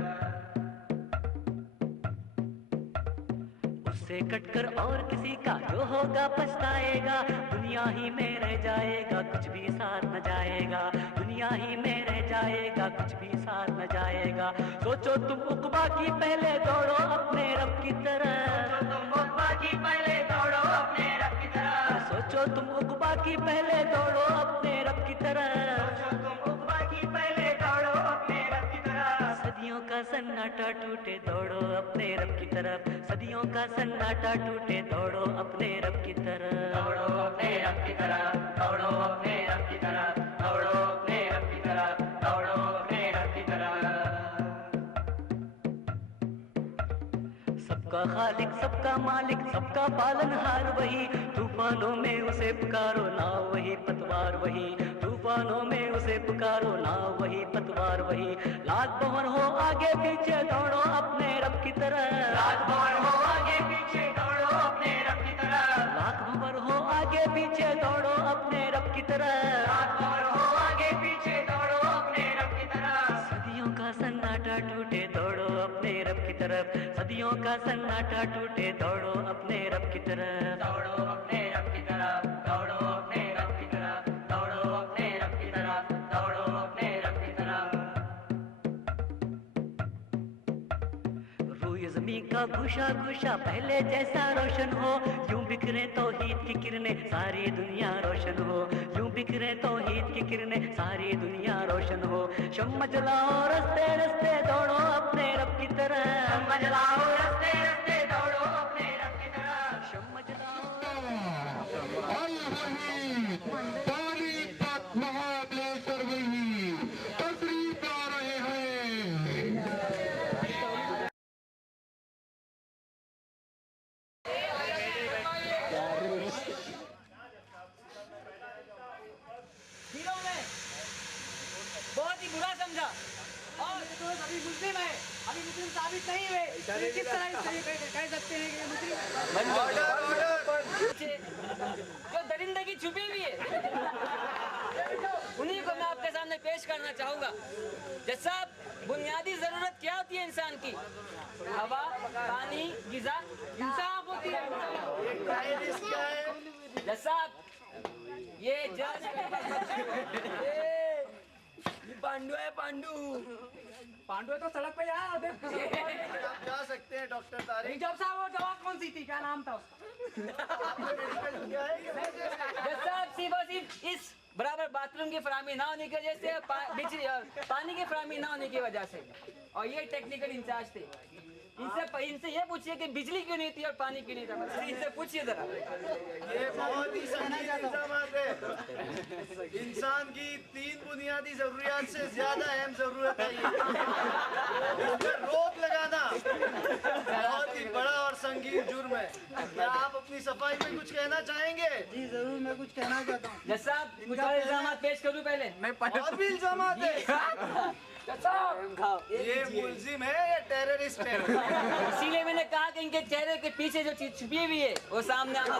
उससे कटकर और किसी का जो होगा पछताएगा, दुनिया ही में रह जाएगा कुछ भी साथ न जाएगा, दुनिया ही में रह जाएगा कुछ भी साथ न जाएगा। सोचो तुम उकबा की पहले दौड़ो अपने रब की तरफ, सोचो तुम उकबा की पहले दौड़ो अपने रब की तरफ, सोचो तुम उकबा की पहले दौड़ो अपने रब की तरफ, सोचो तुम उकबा की पहले दौड़ो अपने रब की तरफ। सदियों का सन्नाटा टूटे, दौड़ो अपने रब की तरफ, सदियों का सन्नाटा टूटे, दौड़ो अपने रब की तरफ, दौड़ो अपने रब की तरफ, दौड़ो अपने रब की तरफ, दौड़ो अपने रब की तरफ, दौड़ो अपने रब की तरफ। सबका खालिक सबका मालिक सबका पालनहार वही, तूफानों में उसे पुकारो नाव वही पतवार वही, तूफानों में उसे पुकारो नाव वही पतवार वही। लाख भंवर हो आगे पीछे दौड़ो अपने रब की तरफ, लाख भंवर हो आगे पीछे दौड़ो अपने रब की तरफ, लाख भंवर हो आगे पीछे दौड़ो अपने रब की तरफ, लाख भंवर हो आगे पीछे दौड़ो अपने रब की तरफ। सदियों का सन्नाटा टूटे, दौड़ो अपने रब की तरफ, सदियों का सन्नाटा टूटे, दौड़ो अपने रब की तरफ, दौड़ो अपने रब की तरफ, दौड़ो अपने रब की तरफ, दौड़ो अपने रब की तरफ, दौड़ो अपने रब की तरफ। रूए ज़मीं का भूषा भूषा पहले जैसा रोशन हो, यूं बिखरे तौहीद की किरणें सारी दुनिया रोशन हो, यूं बिखरे तौहीद की किरणें सारी दुनिया रोशन हो। शम्मा जलाओ रस्ते रस्ते दौड़ो अपने रब की तरफ, शम्मा जलाओ रस्ते रस्ते दौड़ो अपने रब की तरफ, शम्मा जलाओ। पानी तक महाबलेश्वर वही तशरीफ ला रहे हैं। बहुत ही बुरा समझा और अभी मुस्लिम है, अभी मुस्लिम साबित नहीं हुए, तो किस तरह कह सकते हैं कि मुस्लिम जो दरिंदगी छुपी हुई है उन्हीं को मैं आपके सामने पेश करना चाहूंगा। जैसा बुनियादी जरूरत क्या होती है इंसान की, हवा पानी ग़िज़ा, इंसाफ होती है। जैसा ये पांडु है, पांडु पांडु है तो सड़क पे जा सकते हैं डॉक्टर तारिक। जब साहब वो दवा कौन सी थी, क्या नाम था उसका? सिर्फ इस बराबर बाथरूम की फराहमी ना होने की वजह से, बिजली और पानी की फराहमी ना होने की वजह से, और ये टेक्निकल इंचार्ज थे। इनसे ये पूछिए कि बिजली क्यों नहीं थी और पानी क्यों नहीं था, इनसे पूछिए जरा। ये बहुत ही संगीन इल्जामात है। इंसान की 3 बुनियादी जरूरियात से ज्यादा अहम जरूरत है इस पर रोक लगाना बहुत ही बड़ा और संगीन जुर्म है। क्या आप अपनी सफाई में कुछ कहना चाहेंगे? जी जरूर, मैं कुछ कहना चाहता हूँ। जैसा कुछ और इल्जामात पेश करूँ पहले, मैं और भी इल्जामात है। ये मुलजिम है या टेररिस्ट है? इसीलिए मैंने कहा कि इनके चेहरे के पीछे जो चीज छुपी हुई है वो सामने आना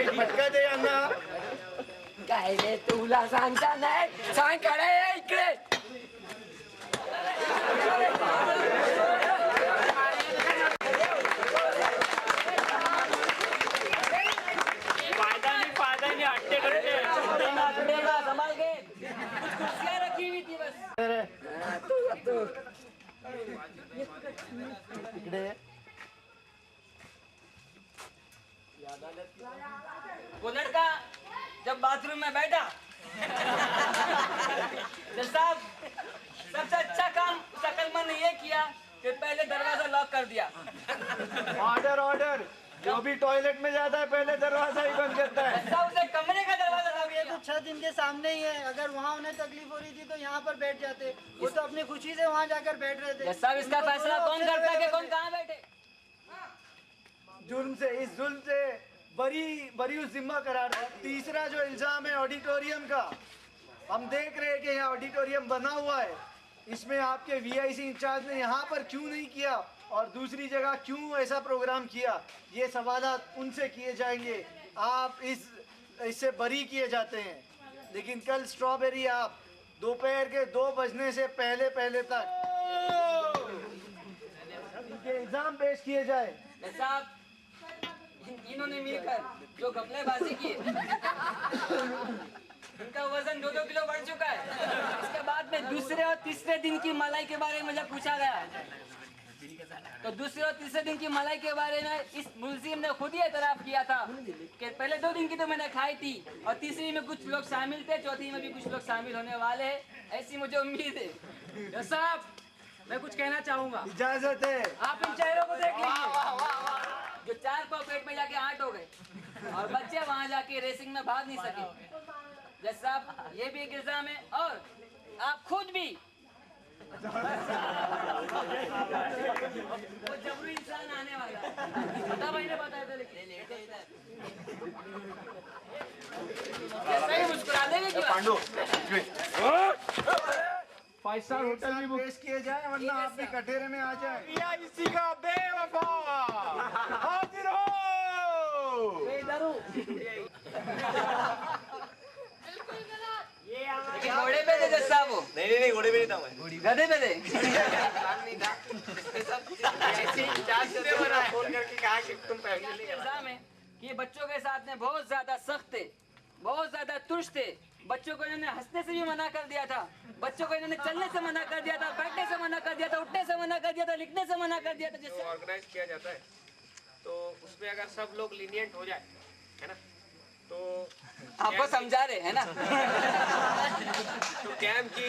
एक फटका दे अन्ना। काय तुला सांगता नाही, सांग कडे इकडे। फायदा नहीं हट्टे करते संभाल के, कुछ कुर्सियां रखी हुई थी बस। इकडे वो लड़का जब बाथरूम में बैठा तो साहब सबसे अच्छा काम उस अक्लमंद ने ये किया कि पहले दरवाजा लॉक कर दिया। ऑर्डर ऑर्डर, जो भी टॉयलेट में जाता है पहले दरवाजा ही बंद करता है। उसे कमरे का दरवाजा लॉक ये तो छत इनके सामने ही है, अगर वहाँ उन्हें तकलीफ हो रही थी तो यहाँ पर बैठ जाते। वो तो अपनी खुशी से वहाँ जाकर बैठ रहे थे। साहब इसका फैसला कौन करता है कि कौन कहाँ बैठे? जुर्म से, इस जुल्म से बरी उस जिम्मा करार। तीसरा जो इल्जाम है ऑडिटोरियम का, हम देख रहे हैं कि यहाँ ऑडिटोरियम बना हुआ है, इसमें आपके वीआईसी इंचार्ज ने यहाँ पर क्यों नहीं किया और दूसरी जगह क्यों ऐसा प्रोग्राम किया, ये सवालात उनसे किए जाएंगे। आप इससे बरी किए जाते हैं, लेकिन कल स्ट्रॉबेरी आप दोपहर के 2 बजने से पहले तक इनके इल्जाम पेश किए जाए। साहब इन्होंने मिलकर जो घपलेबाजी की इनका वजन 2-2 किलो बढ़ चुका है। इसके बाद में दूसरे और तीसरे दिन की मलाई के बारे में मुझे पूछा गया, तो दूसरे और तीसरे दिन की मलाई के बारे में इस मुलजिम ने खुद ही एतराफ किया था कि पहले 2 दिन की तो मैंने खाई थी और तीसरी में कुछ लोग शामिल थे, चौथी में भी कुछ लोग शामिल होने वाले हैं, ऐसी मुझे उम्मीद है। साहब मैं कुछ कहना चाहूँगा, इजाजत है। आप इन चेहरों को देख लीजिए। जो 4 पाव पेट में जाके 8 हो गए और बच्चे वहाँ जाके रेसिंग में भाग नहीं सके। जज साहब ये भी एक इल्जाम है और आप खुद भी वो जबरी इंसान आने वाला है, बता भाई ने बताया था, लेकिन सही मुस्कुरा देंगे क्यों? पांडु 5 स्टार होटल भी पेश किए जाए, वरना आप भी कटेरे में आ जाए। या इसी का बेवफा हाजिर हो। घोड़े पे थे जज साहब वो? नहीं घोड़े पे नहीं था मैं, गधे पे थे। फोन करके कहा कि तुम फैमिली इल्जाम है कि ये बच्चों के साथ में बहुत ज्यादा सख्त थे, बहुत ज्यादा तुष्ट थे। बच्चों को इन्होंने हंसने से भी मना कर दिया था, बच्चों को इन्होंने चलने से मना कर दिया था, बैठने से मना कर दिया था, उठने से मना कर दिया था, लिखने से मना कर दिया था। जो ऑर्गेनाइज किया जाता है तो उसमें अगर सब लोग लीनियंट हो जाए, है ना, तो आपको समझा रहे हैं ना। तो कैंप की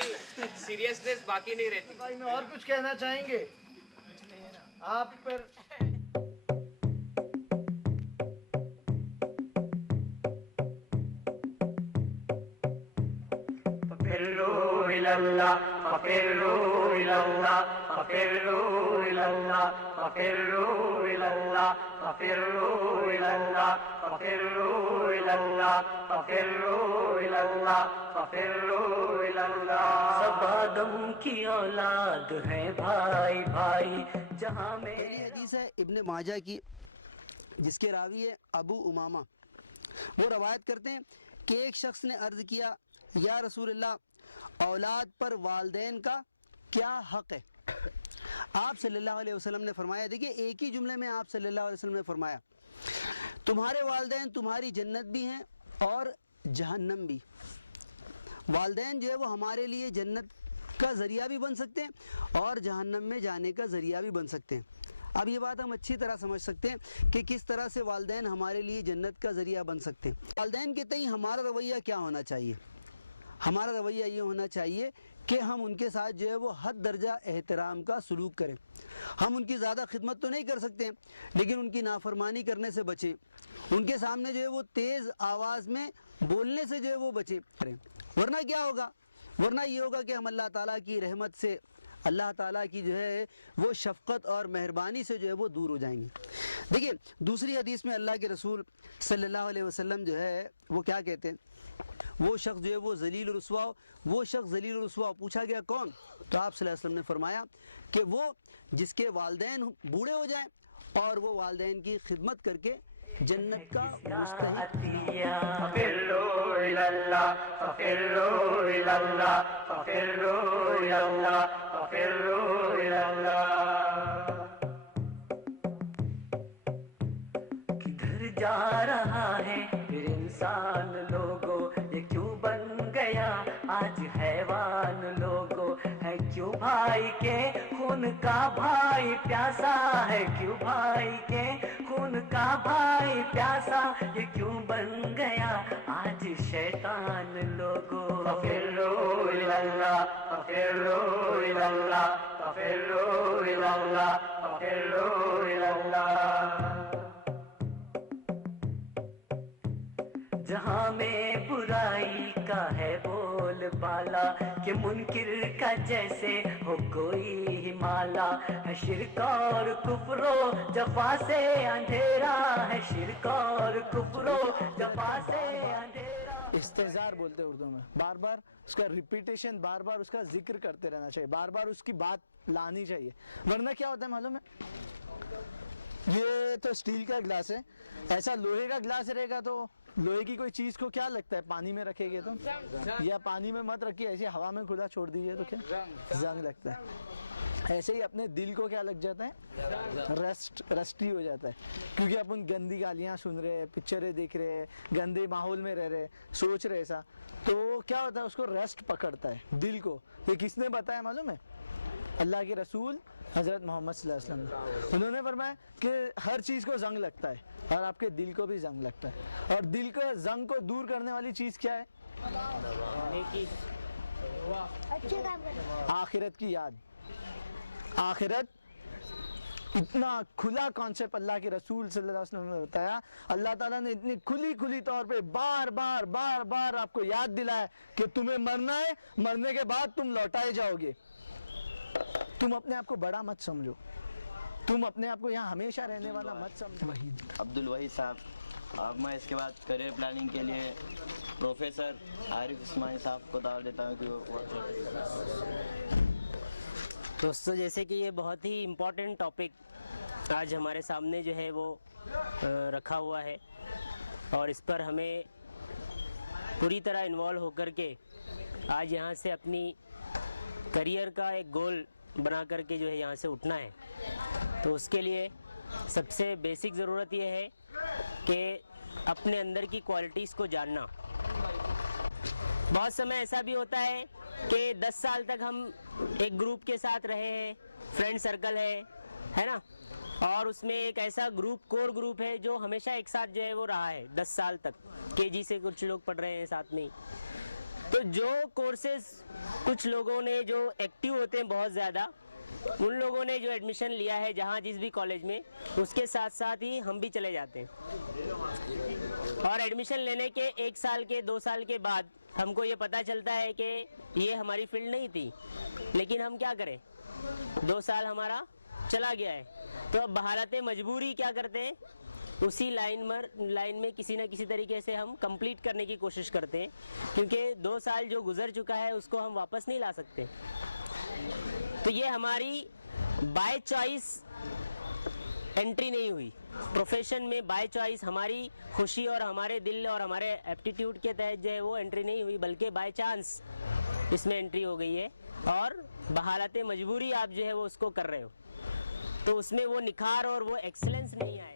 सीरियसनेस बाकी नहीं रहती। भाई में और कुछ कहना चाहेंगे आप पर? सब आदम की औलाद है भाई भाई जहाँ में। हदीस है इब्ने माजा की, जिसके रावी है अबू उमामा। वो रवायत करते हैं कि एक शख्स ने अर्ज किया, या रसूलल्लाह औलाद पर वालिदैन का क्या हक है? आप सल्लल्लाहु अलैहि वसल्लम ने फरमाया, देखिए एक ही जुमले में आप सल्लल्लाहु अलैहि वसल्लम ने फरमाया, तुम्हारे वालिदैन तुम्हारी जन्नत भी हैं और जहन्नम भी। वालिदैन जो है वो हमारे लिए जन्नत का जरिया भी बन सकते हैं और जहन्नम में जाने का जरिया भी बन सकते हैं। अब ये बात हम अच्छी तरह समझ सकते हैं कि किस तरह से वालिदैन हमारे लिए जन्नत का जरिया बन सकते हैं। वालिदैन के तई हमारा रवैया क्या होना चाहिए? हमारा रवैया ये होना चाहिए कि हम उनके साथ जो है वो हद दर्जा एहतराम का सलूक करें। हम उनकी ज़्यादा खिदमत तो नहीं कर सकते हैं, लेकिन उनकी नाफरमानी करने से बचें। उनके सामने जो है वो तेज़ आवाज़ में बोलने से जो है वो बचें। वरना क्या होगा? वरना ये होगा कि हम अल्लाह ताला की रहमत से, अल्लाह ताला की जो है वो शफकत और मेहरबानी से जो है वो दूर हो जाएंगे। देखिए दूसरी हदीस में अल्लाह के रसूल सल्लल्लाहु अलैहि वसल्लम जो है वो क्या कहते हैं, वो शख्स जो है वो जलील और रुस्वा हो। वो शख्स जलील और रुस्वा हो। पूछा गया कौन? तो आप सल्लल्लाहु अलैहि वसल्लम ने फरमाया कि वो जिसके वालिदैन बूढ़े हो जाएं और वो वालिदैन की खिदमत करके जन्नत का किधर जा रहा है फिर इंसान लोगों, ये क्यों बन गया आज हैवान लोगों? है क्यों भाई के खून का भाई प्यासा है? क्यों भाई के खून का भाई प्यासा ये क्यों बन गया आज शैतान लोगों। फफिर्रू इलल्लाह फफिर्रू इलल्लाह फफिर्रू इलल्लाह फफिर्रू इलल्लाह। जहाँ में बुराई का है बोलबाला कि मुनकिर का जैसे हो कोई हिमाला है। शिरक और कुफ्रो जफा से अंधेरा है, शिरक और कुफ्रो जफा से अंधेरा। इस्तेजार बोलते उर्दू में, बार बार उसका रिपीटेशन, बार बार उसका जिक्र करते रहना चाहिए, बार बार उसकी बात लानी चाहिए। वरना क्या होता है मालूम है, ये तो स्टील का गिलास है, ऐसा लोहे का गिलास रहेगा तो लोहे की कोई चीज को क्या लगता है पानी में रखेंगे तो, या पानी में मत रखिए, ऐसे हवा में खुला छोड़ दीजिए तो क्या जंग लगता है। ऐसे ही अपने दिल को क्या लग जाता है, रस्टी हो जाता है, क्योंकि अपन गंदी गालियां सुन रहे हैं, पिक्चरें देख रहे हैं, गंदे माहौल में रह रहे, सोच रहे ऐसा, तो क्या होता है उसको रस्ट पकड़ता है दिल को। ये किसने बताया मालूम है, अल्लाह के रसूल हजरत मोहम्मद सल्लल्लाहु अलैहि वसल्लम। उन्होंने फरमाया कि हर चीज को जंग लगता है और आपके दिल को भी जंग लगता है, और दिल के जंग को दूर करने वाली चीज क्या है, आखिरत की याद। आखिरत इतना खुला कॉन्सेप्ट अल्लाह के रसूल सल्लल्लाहु अलैहि वसल्लम ने बताया, अल्लाह ताला ने इतनी खुली खुली तौर पे बार बार आपको याद दिलाया कि तुम्हें मरना है, मरने के बाद तुम लौटाए जाओगे। तुम अपने आप को बड़ा मत समझो, तुम अपने आप को यहाँ हमेशा रहने वाला मत समझो। अब्दुल वहीद साहब, अब मैं इसके बाद करियर प्लानिंग के लिए प्रोफेसर आरिफ उस्मानी साहब को दावत देता हूँ कि वो। दोस्तों, जैसे कि ये बहुत ही इम्पोर्टेंट टॉपिक आज हमारे सामने जो है वो रखा हुआ है, और इस पर हमें पूरी तरह इन्वॉल्व होकर के आज यहाँ से अपनी करियर का एक गोल बना करके जो है यहाँ से उठना है। तो उसके लिए सबसे बेसिक ज़रूरत ये है कि अपने अंदर की क्वालिटीज़ को जानना। बहुत समय ऐसा भी होता है कि 10 साल तक हम एक ग्रुप के साथ रहे हैं, फ्रेंड सर्कल है ना, और उसमें एक ऐसा ग्रुप, कोर ग्रुप है जो हमेशा एक साथ जो है वो रहा है 10 साल तक। केजी से कुछ लोग पढ़ रहे हैं साथ में, तो जो कोर्सेज कुछ लोगों ने जो एक्टिव होते हैं बहुत ज़्यादा, उन लोगों ने जो एडमिशन लिया है जहाँ जिस भी कॉलेज में, उसके साथ साथ ही हम भी चले जाते हैं। और एडमिशन लेने के 1 साल के 2 साल के बाद हमको ये पता चलता है कि ये हमारी फील्ड नहीं थी, लेकिन हम क्या करें, 2 साल हमारा चला गया है। तो अब बहालत मजबूरी क्या करते हैं, उसी लाइन में किसी न किसी तरीके से हम कंप्लीट करने की कोशिश करते हैं, क्योंकि 2 साल जो गुजर चुका है उसको हम वापस नहीं ला सकते। तो ये हमारी बाय चॉइस एंट्री नहीं हुई प्रोफेशन में, बाय चॉइस हमारी खुशी और हमारे दिल और हमारे एप्टीट्यूड के तहत जो है वो एंट्री नहीं हुई, बल्कि बाय चांस इसमें एंट्री हो गई है, और बहालत मजबूरी आप जो है वो उसको कर रहे हो, तो उसमें वो निखार और वो एक्सीलेंस नहीं आएगा।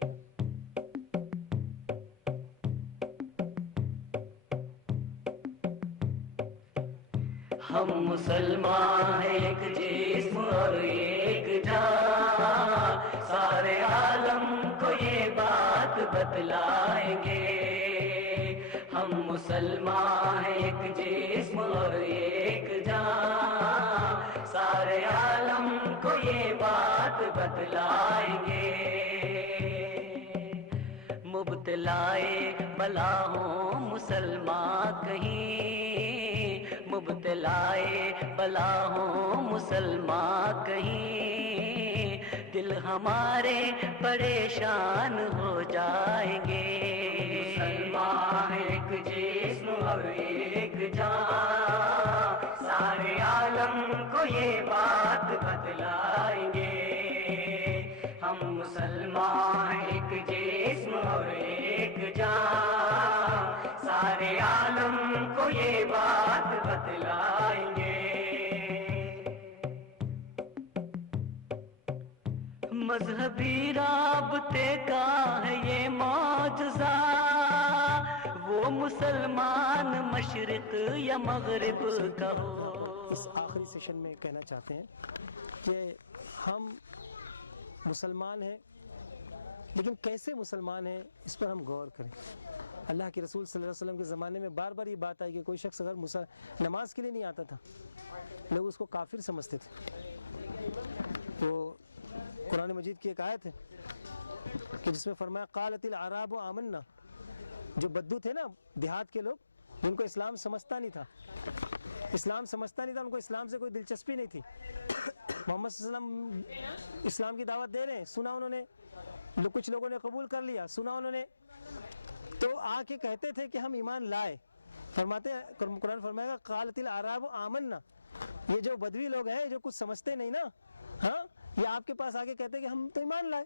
हम मुसलमान हैं, एक जिस्म और एक जान, सारे आलम को ये बात बतलाएंगे। हम मुसलमान हैं, एक जिस्म और एक जान, सारे आलम को ये बात बतलाएंगे। मुब्तलाए बला हो मुसलमान कहीं, मुब्तलाए बला हो मुसलमान कहीं, दिल हमारे परेशान हो जाएंगे। मुसलमान एक जिस्म और एक जान, सारे आलम को ये बात बतलाएंगे। हम मुसलमान एक जिस्म और एक जान, सारे आलम को ये बात बतलाएंगे। मजहबी राबते का है ये मौजज़ा, वो मुसलमान मशरिक या मगरिब का हो। इस आखिरी सेशन में कहना चाहते हैं कि हम मुसलमान हैं, لیکن کیسے مسلمان ہیں اس پر ہم غور کریں. اللہ کے رسول صلی اللہ علیہ وسلم کے زمانے میں بار بار یہ بات آئی کہ کوئی شخص اگر نماز کے لیے نہیں آتا تھا لوگ اس کو کافر سمجھتے تھے. تو قرآن مجید کی ایک آیت ہے کہ جس میں فرمایا قالت الاعراب آمنا. جو بدو تھے نا دیہات کے لوگ جن کو اسلام سمجھتا نہیں تھا ان کو اسلام سے کوئی دلچسپی نہیں تھی. محمد صلی اللہ علیہ وسلم اسلام کی دعوت دے رہے ہیں, سنا انہوں نے, کچھ لوگوں نے قبول کر لیا, سنا انہوں نے, تو آ کے کہتے تھے کہ ہم ایمان لائے. فرماتے قرآن فرمائے گا قالت الاعراب آمنا. یہ جو بدوی لوگ ہیں جو کچھ سمجھتے نہیں نا, ہاں, یہ آپ کے پاس آ کے کہتے کہ ہم تو ایمان لائے.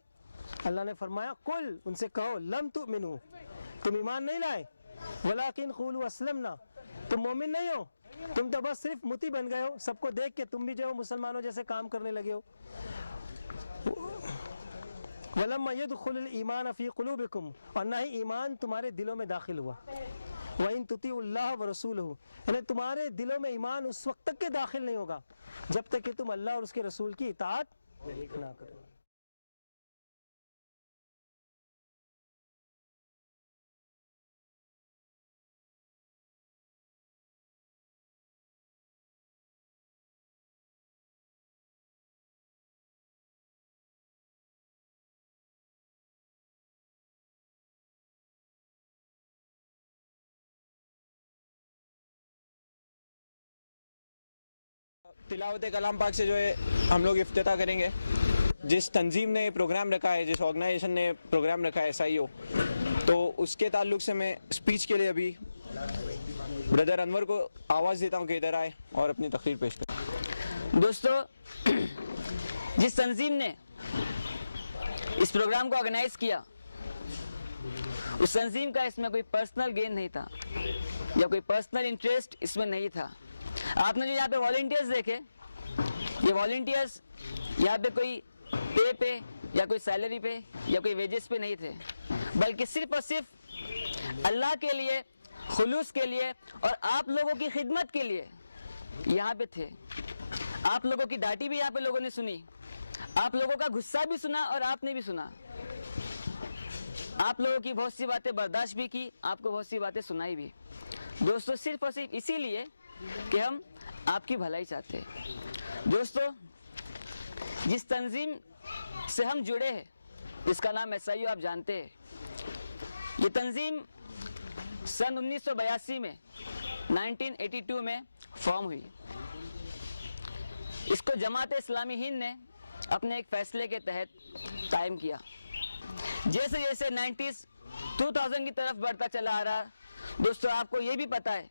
اللہ نے فرمایا قل, ان سے کہو, لم تؤمنو, تم ایمان نہیں لائے, ولکن قولوا اسلمنا, تم مومن نہیں ہو, تم تو بس صرف متی بن گئے ہو, سب کو دیکھ کے تم بھی جو ہو مسلمانوں جیسے کام کرنے لگے ہو. ولما يدخل الایمان فی قلوبکم, اور نہ ہی ایمان تمہارے دلوں میں داخل ہوا. وَإِن تُطِيعُوا اللَّهَ وَرَسُولَهُ, یعنی تمہارے دلوں میں ایمان اس وقت تک کے داخل نہیں ہوگا جب تک کہ تم اللہ اور اس کے رسول کی اطاعت نہ کرو. تلاوت کلام پاک سے جو ہے ہم لوگ افتتاح کریں گے. جس تنظیم نے پروگرام رکھا ہے, جس آرگنائزیشن نے پروگرام رکھا ہے SIO, تو اس کے تعلق سے میں اسپیچ کے لیے ابھی بردر انور کو آواز دیتا ہوں کہ ادھر آئے اور اپنی تقریر پیش کریں. دوستو, جس تنظیم نے اس پروگرام کو آرگنائز کیا اس تنظیم کا اس میں کوئی پرسنل گین نہیں تھا یا کوئی پرسنل انٹرسٹ اس میں نہیں تھا. آپ نے جو یہاں پہ والنٹیئرز دیکھے, یہ والنٹیئرز یہاں پہ کوئی پے پہ یا کوئی سیلری پہ یا کوئی ویجز پہ نہیں تھے, بلکہ صرف اور صرف اللہ کے لیے, خلوص کے لیے اور آپ لوگوں کی خدمت کے لیے یہاں پہ تھے. آپ لوگوں کی ڈانٹی بھی یہاں پہ لوگوں نے سنی, آپ لوگوں کا غصہ بھی سنا اور آپ نے بھی سنا, آپ لوگوں کی بہت سی باتیں برداشت بھی کی, آپ کو بہت سی باتیں سنائی بھی. دوستو, صرف اور صرف اسی لیے کہ ہم آپ کی بھلائی چاہتے ہیں. دوستو, جس تنظیم سے ہم جڑے ہیں اس کا نام SIO آپ جانتے ہیں. یہ تنظیم سن 1982 میں 1982 میں فارم ہوئی. اس کو جماعت اسلامی ہند نے اپنے ایک فیصلے کے تحت قائم کیا. جیسے جیسے 2000 کی طرف بڑھتا چلا آ رہا, دوستو آپ کو یہ بھی پتا ہے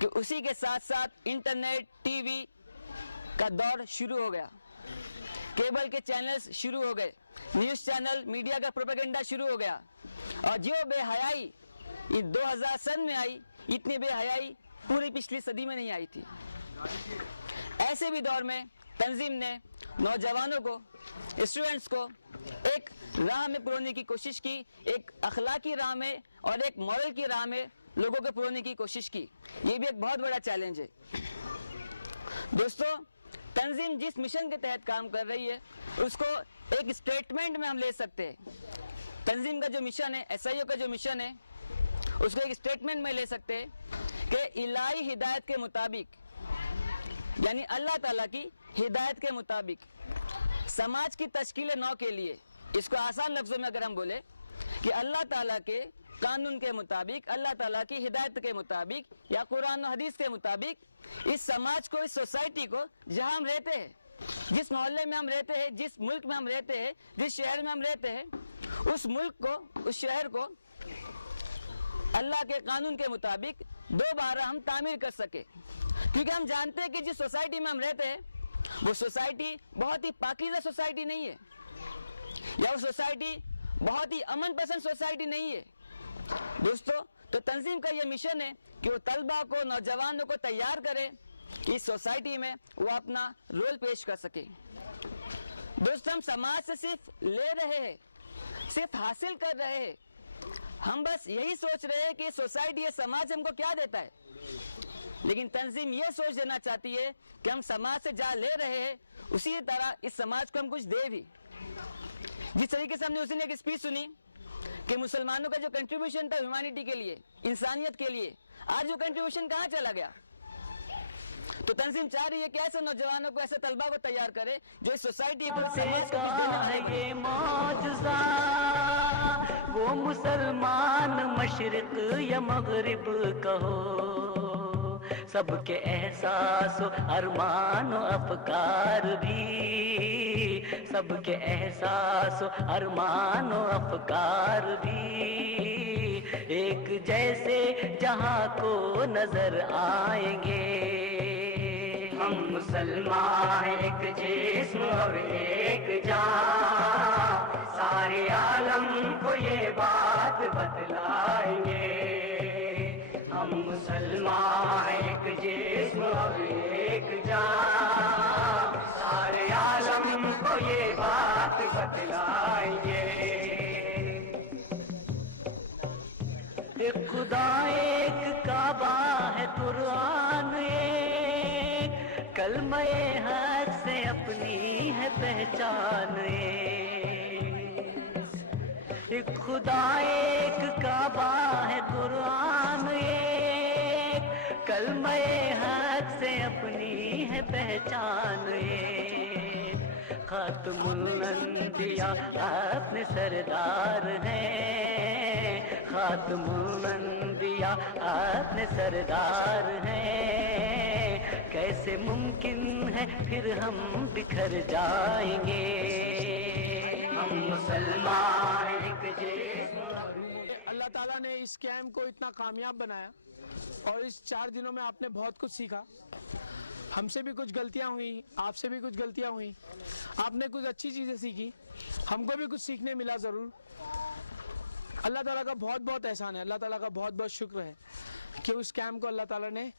کہ اسی کے ساتھ ساتھ انٹرنیٹ, ٹی وی کا دور شروع ہو گیا, کیبل کے چینلز شروع ہو گئے, نیوز چینل, میڈیا کا پروپیگنڈا شروع ہو گیا, اور جو بے حیائی 2000 سن میں آئی, اتنی بے حیائی پوری پچھلی صدی میں نہیں آئی تھی. ایسے بھی دور میں تنظیم نے نوجوانوں کو, اسٹوڈنٹس کو ایک راہ میں پرونے کی کوشش کی, ایک اخلاقی راہ میں اور ایک مورل کی راہ میں لوگوں کو پرونے کی کوشش کی. یہ بھی ایک بہت بڑا چیلنج ہے. دوستو, تنظیم جس مشن کے تحت کام کر رہی ہے اس کو ایک اسٹیٹمنٹ میں ہم لے سکتے ہیں. تنظیم کا جو مشن ہے, SIO کا جو مشن ہے, اس کو ایک اسٹیٹمنٹ میں لے سکتے ہیں کہ الہی ہدایت کے مطابق, یعنی اللہ تعالیٰ کی ہدایت کے مطابق سماج کی تشکیل نو کے لیے, اس کو آسان لفظوں میں اگر ہم بولے کہ اللہ تعالیٰ کے قانون کے مطابق, اللہ تعالیٰ کی ہدایت کے مطابق یا قرآن و حدیث کے مطابق اس سماج کو, اس سوسائٹی کو, جہاں ہم رہتے ہیں, جس محلے میں ہم رہتے ہیں, جس ملک میں ہم رہتے ہیں, جس شہر میں ہم رہتے ہیں, اس ملک کو, اس شہر کو اللہ کے قانون کے مطابق دوبارہ ہم تعمیر کر سکے. کیونکہ ہم جانتے ہیں کہ جس سوسائٹی میں ہم رہتے ہیں وہ سوسائٹی بہت ہی پاکیزہ سوسائٹی نہیں ہے, یا وہ سوسائٹی بہت ہی امن پسند سوسائٹی نہیں ہے. دوستو, تو تنظیم کا یہ مشن ہے کہ وہ طلبہ کو, نوجوانوں کو تیار کرے کہ اس سوسائٹی میں وہ اپنا رول پیش کر سکے. دوستو, ہم سماج سے صرف لے رہے ہیں, صرف حاصل کر رہے ہیں, ہم بس یہی سوچ رہے ہیں کہ سوسائٹی, یہ سماج ہم کو کیا دیتا ہے, لیکن تنظیم یہ سوچ دینا چاہتی ہے کہ ہم سماج سے جہاں لے رہے ہیں اسی طرح اس سماج کو ہم کچھ دے بھی. जिस तरीके से हमने उस दिन एक स्पीच सुनी कि मुसलमानों का जो कंट्रीब्यूशन था ह्यूमैनिटी के लिए, इंसानियत के लिए, आज वो कंट्रीब्यूशन कहाँ चला गया? तो तंजीम चाह रही है कि ऐसे नौजवानों को, ऐसे तलबा को तैयार करे जो इस सोसाइटी को है ये मौजज़ा, वो मुसलमान मशरिक या मगरिब कहो, सबके एहसास अरमान अफकार भी, सबके एहसास अरमान अफकार भी एक जैसे जहां को नजर आएंगे। हम मुसलमान एक जिस्म और एक जान, सारे आलम को ये बात बतलाएंगे। हम मुसलमान एक जिस्म और एक जान, सारे आलम को ये बात बतलाएंगे। एक खुदा एक काबा है कुरान एक, कलमे हक से अपनी है पहचान एक खुदा एक काबा है कुरान एक, कलमे हक से अपनी है पहचान एक। खातमुल अंबिया अपने सरदार हैं, खातमुल अंबिया अपने सरदार हैं, कैसे मुमकिन है फिर हम बिखर जाएंगे। हम मुसलमान एक जिस्म। अल्लाह ताला ने इस कैंप को इतना कामयाब बनाया और इस 4 दिनों में आपने बहुत कुछ सीखा। हमसे भी कुछ गलतियां हुई, आपसे भी कुछ गलतियां हुई, आपने कुछ अच्छी चीजें सीखी, हमको भी कुछ सीखने मिला जरूर। अल्लाह ताला का बहुत बहुत एहसान है, अल्लाह ताला का बहुत बहुत शुक्र है कि उस कैंप को अल्लाह ताला ने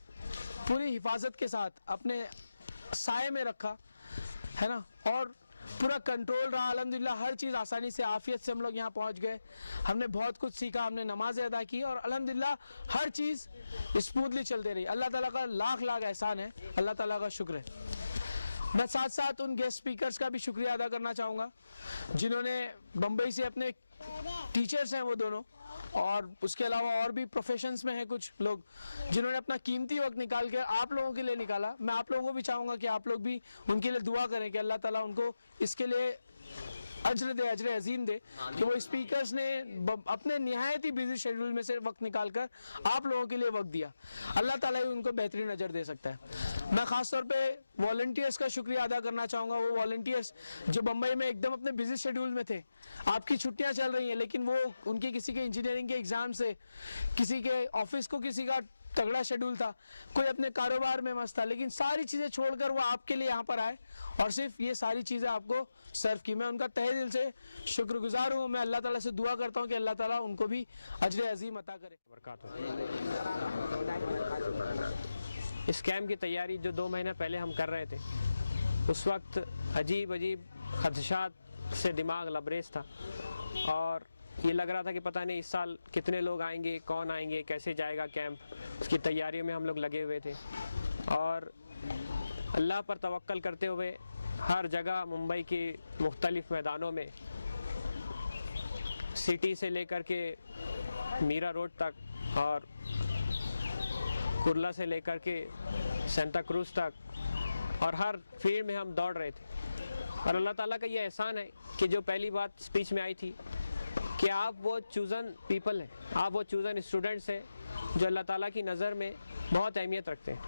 पूरी हिफाजत के साथ अपने साए में रखा, है ना, और पूरा कंट्रोल रहा। अल्हम्दुलिल्लाह हर चीज़ आसानी से, आफियत से हम लोग यहाँ पहुँच गए। हमने बहुत कुछ सीखा, हमने नमाजें अदा की और अल्हम्दुलिल्लाह हर चीज़ स्मूथली चलते रही। अल्लाह ताला का लाख लाख एहसान है, अल्लाह ताला का शुक्र है। मैं साथ साथ उन गेस्ट स्पीकर्स का भी शुक्रिया अदा करना चाहूँगा जिन्होंने बम्बई से, अपने टीचर्स हैं वो दोनों, और उसके अलावा और भी प्रोफेशंस में हैं कुछ लोग जिन्होंने अपना कीमती वक्त निकाल के आप लोगों के लिए निकाला। मैं आप लोगों को भी चाहूँगा कि आप लोग भी उनके लिए दुआ करें कि अल्लाह ताला उनको इसके लिए अजर दे, अजर अजीम दे कि वो स्पीकर्स ने अपने निहायत ही बिजी शेड्यूल में से वक्त निकाल कर आप लोगों के लिए वक्त दिया। अल्लाह ताला ही उनको बेहतरीन अजर दे सकता है। मैं खास तौर पे वॉलंटियर्स का शुक्रिया अदा करना चाहूँगा, वो वॉलंटियर्स जो बम्बई में एकदम अपने बिजी शेड्यूल में थे। आपकी छुट्टियां चल रही हैं लेकिन वो उनकी किसी के इंजीनियरिंग के एग्जाम से, किसी के ऑफिस को किसी का तगड़ा शेड्यूल था, कोई अपने कारोबार में मस्त था, लेकिन सारी चीजें छोड़कर वो आपके लिए यहाँ पर आए और सिर्फ ये सारी चीजें आपको सर्व की। मैं उनका तहे दिल से शुक्रगुजार हूँ। मैं अल्लाह ताला से दुआ करता हूँ कि अल्लाह ताला उनको भी अजर अजीम अता करे। इस कैंप की तैयारी जो 2 महीने पहले हम कर रहे थे, उस वक्त अजीब अजीब खदशात से दिमाग लबरेज था और ये लग रहा था कि पता नहीं इस साल कितने लोग आएंगे, कौन आएंगे, कैसे जाएगा कैंप। उसकी तैयारियों में हम लोग लगे हुए थे और अल्लाह पर तवक्कल करते हुए हर जगह मुंबई के मुख्तलिफ मैदानों में, सिटी से लेकर के मीरा रोड तक और कुर्ला से लेकर के सेंटा क्रूज तक, और हर फील्ड में हम दौड़ रहे थे। और अल्लाह ताला का ये एहसान है कि जो पहली बात स्पीच में आई थी कि आप वो चूज़न पीपल हैं, आप वो चूज़न स्टूडेंट्स हैं जो अल्लाह ताला की नज़र में बहुत अहमियत रखते हैं।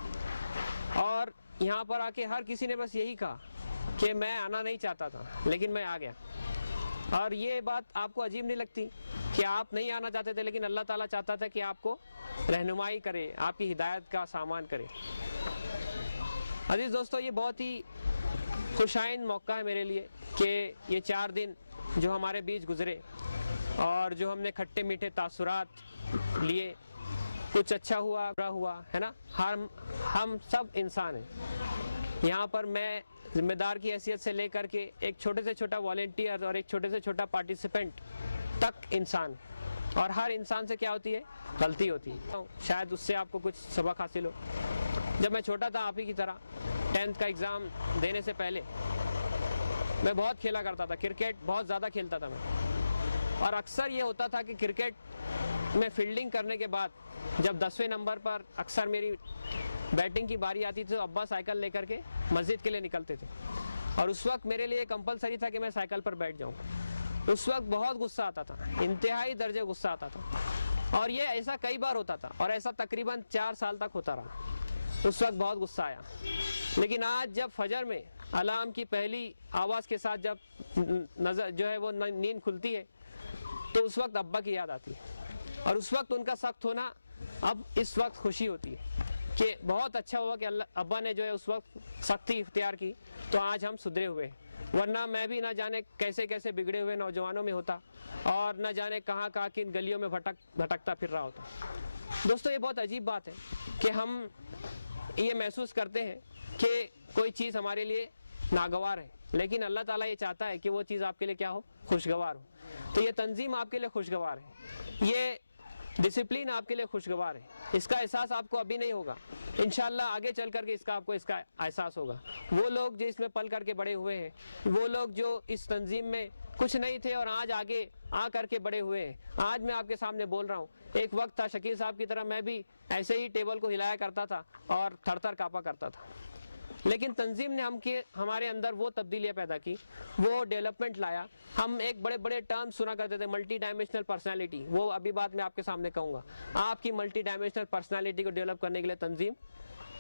और यहाँ पर आके हर किसी ने बस यही कहा कि मैं आना नहीं चाहता था लेकिन मैं आ गया। और ये बात आपको अजीब नहीं लगती कि आप नहीं आना चाहते थे लेकिन अल्लाह ताला चाहता था कि आपको रहनुमाई करे, आपकी हिदायत का सामान करे। अजीज दोस्तों, ये बहुत ही खुशाइन मौका है मेरे लिए कि ये 4 दिन जो हमारे बीच गुजरे और जो हमने खट्टे मीठे तासुरात लिए, कुछ अच्छा हुआ, बुरा हुआ, है ना, हम सब इंसान हैं। यहाँ पर मैं जिम्मेदार की हैसियत से लेकर के एक छोटे से छोटा वॉलेंटियर और एक छोटे से छोटा पार्टिसिपेंट तक इंसान, और हर इंसान से क्या होती है, गलती होती है। शायद उससे आपको कुछ सबक हासिल हो। जब मैं छोटा था आप ही की तरह 10th का एग्ज़ाम देने से पहले میں بہت کھیلا کرتا تھا کرکٹ, بہت زیادہ کھیلتا تھا میں. اور اکثر یہ ہوتا تھا کہ کرکٹ میں فیلڈنگ کرنے کے بعد جب 10ویں نمبر پر اکثر میری بیٹنگ کی باری آتی تھی تو ابا سائیکل لے کر کے مسجد کے لیے نکلتے تھے, اور اس وقت میرے لیے کمپلسری تھا کہ میں سائیکل پر بیٹھ جاؤں. اس وقت بہت غصہ آتا تھا, انتہائی درجے غصہ آتا تھا, اور یہ ایسا کئی بار ہوتا تھا, اور ایسا تقریباً 4 سال تک ہوتا رہا. اس وقت بہت غصہ آیا. لیکن آج جب فجر میں الارم کی پہلی آواز کے ساتھ جب نظر جو ہے وہ نیند کھلتی ہے تو اس وقت ابا کی یاد آتی ہے, اور اس وقت ان کا سخت ہونا اب اس وقت خوشی ہوتی ہے کہ بہت اچھا ہوا کہ ابا نے جو ہے اس وقت سختی اختیار کی تو آج ہم سدھرے ہوئے ہیں, ورنہ میں بھی نہ جانے کیسے کیسے بگڑے ہوئے نوجوانوں میں ہوتا, اور نہ جانے کہاں کہاں کن گلیوں میں بھٹکتا پھر رہا ہوتا. دوستو, یہ بہت عجیب بات ہے کہ ہم یہ محسوس کرتے ہیں کہ کوئی چیز ہمارے لیے ناگوار ہے, لیکن اللہ تعالیٰ یہ چاہتا ہے کہ وہ چیز آپ کے لیے کیا ہو, خوشگوار ہو. تو یہ تنظیم آپ کے لیے خوشگوار ہے, یہ ڈسپلین آپ کے لیے خوشگوار ہے. اس کا احساس آپ کو ابھی نہیں ہوگا, انشاءاللہ آگے چل کر کے آپ کو اس کا احساس ہوگا. وہ لوگ جو اس میں پل کر کے بڑے ہوئے ہیں, وہ لوگ جو اس تنظیم میں کچھ نہیں تھے اور آج آگے آ کر کے بڑے ہوئے ہیں. آج میں آپ کے سامنے بول رہا ہوں, ایک وقت تھا شکیل صاحب کی طرح میں بھی ایسے ہی ٹیبل کو ہلایا کرتا تھا اور تھر تھر کانپا کرتا تھا, لیکن تنظیم نے ہمارے اندر وہ تبدیلیاں پیدا کی, وہ ڈیولپمنٹ لایا. ہم ایک بڑے بڑے ٹرم سنا کرتے تھے, ملٹی ڈائمینشنل پرسنالٹی, وہ ابھی بات میں آپ کے سامنے کہوں گا. آپ کی ملٹی ڈائمینشنل پرسنالٹی کو ڈیولپ کرنے کے لیے تنظیم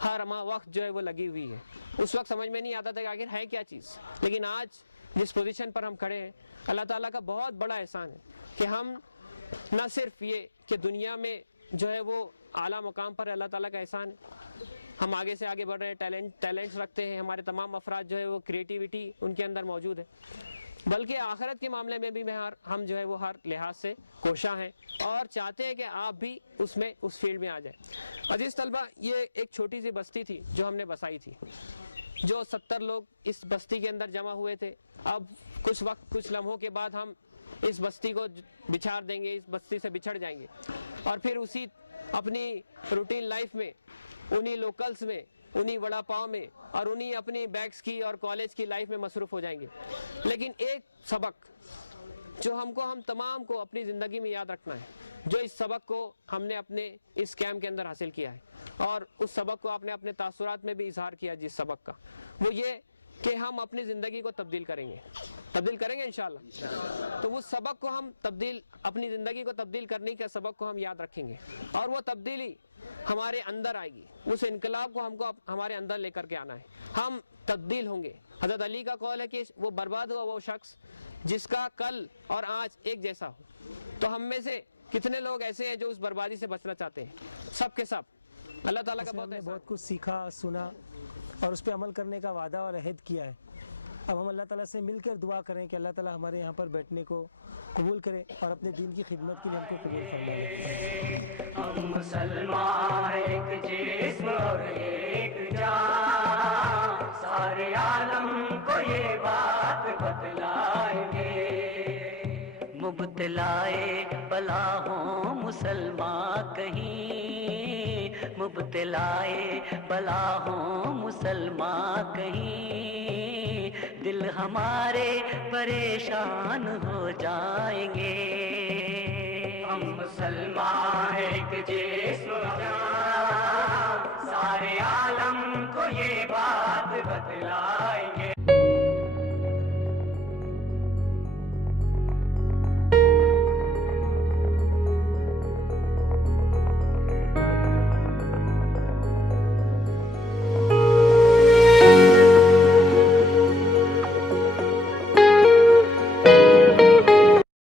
ہر وقت جو ہے وہ لگی ہوئی ہے. اس وقت سمجھ میں نہیں آتا تھا کہ آخر ہے کیا چیز, لیکن آج جس پوزیشن پر ہم کھڑے ہیں, اللہ تعالیٰ کا بہت بڑا احسان ہے کہ ہم نہ صرف یہ کہ دنیا میں جو ہے وہ اعلیٰ مقام پر اللہ تعالیٰ کا احسان ہے, ہم آگے سے آگے بڑھ رہے ہیں, ٹیلنٹس رکھتے ہیں, ہمارے تمام افراد جو ہے وہ کریٹیوٹی ان کے اندر موجود ہے, بلکہ آخرت کے معاملے میں بھی ہم جو ہے وہ ہر لحاظ سے کوشاں ہیں اور چاہتے ہیں کہ آپ بھی اس فیلڈ میں آ جائیں. عزیز طلبہ, یہ ایک چھوٹی سی بستی تھی جو ہم نے بسائی تھی, جو 70 لوگ اس بستی کے اندر جمع ہوئے تھے. اب کچھ لمحوں کے بعد ہم اس بستی کو بچھاڑ دیں گے, اس بستی سے بچھڑ جائیں گے, اور پھر اسی اپنی روٹین لائف میں, انہی لوکلز میں, انہی وڑا پاؤ میں, اور انہی اپنی بیگز کی اور کالج کی لائف میں مصروف ہو جائیں گے. لیکن ایک سبق جو ہم تمام کو اپنی زندگی میں یاد رکھنا ہے, جو اس سبق کو ہم نے اپنے اس کیمپ کے اندر حاصل کیا ہے, اور اس سبق کو آپ نے اپنے تاثرات میں بھی اظہار کیا جس سبق کا, وہ یہ کہ ہم اپنی زندگی کو تبدیل کریں گے انشاءاللہ. تو اس سبق کو ہم اپنی زندگی کو تبدیل کرنے کے سبق کو ہم یاد رکھیں گے, اور وہ تبدیلی ہمارے اندر آئے گی. اس انقلاب کو ہم کو ہمارے اندر لے کر کے آنا ہے, ہم تبدیل ہوں گے. حضرت علی کا قول ہے کہ وہ برباد ہوا وہ شخص جس کا کل اور آج ایک جیسا ہو. تو ہم میں سے کتنے لوگ ایسے ہیں جو اس بربادی سے بچنا چاہتے ہیں؟ سب کے سب. اللہ تعالیٰ کا بہت کچھ سیکھا, سنا, اور اس پہ عمل کرنے کا وعدہ اور عہد کیا ہے. اب ہم اللہ تعالیٰ سے مل کر دعا کریں کہ اللہ تعالیٰ ہمارے یہاں پر بیٹھنے کو قبول کرے اور اپنے دین کی خدمت کے لیے ہم کو قبول فرمائے. ہم مسلمان ایک جسم اور ایک جان, سارے عالم کو یہ بات بتلائیں گے. مبتلائے بلا ہوں مسلمان کہیں, مبتلائے بلا ہوں مسلمان کہیں, دل ہمارے پریشان ہو جائیں گے. ہم مسلمان ایک جسم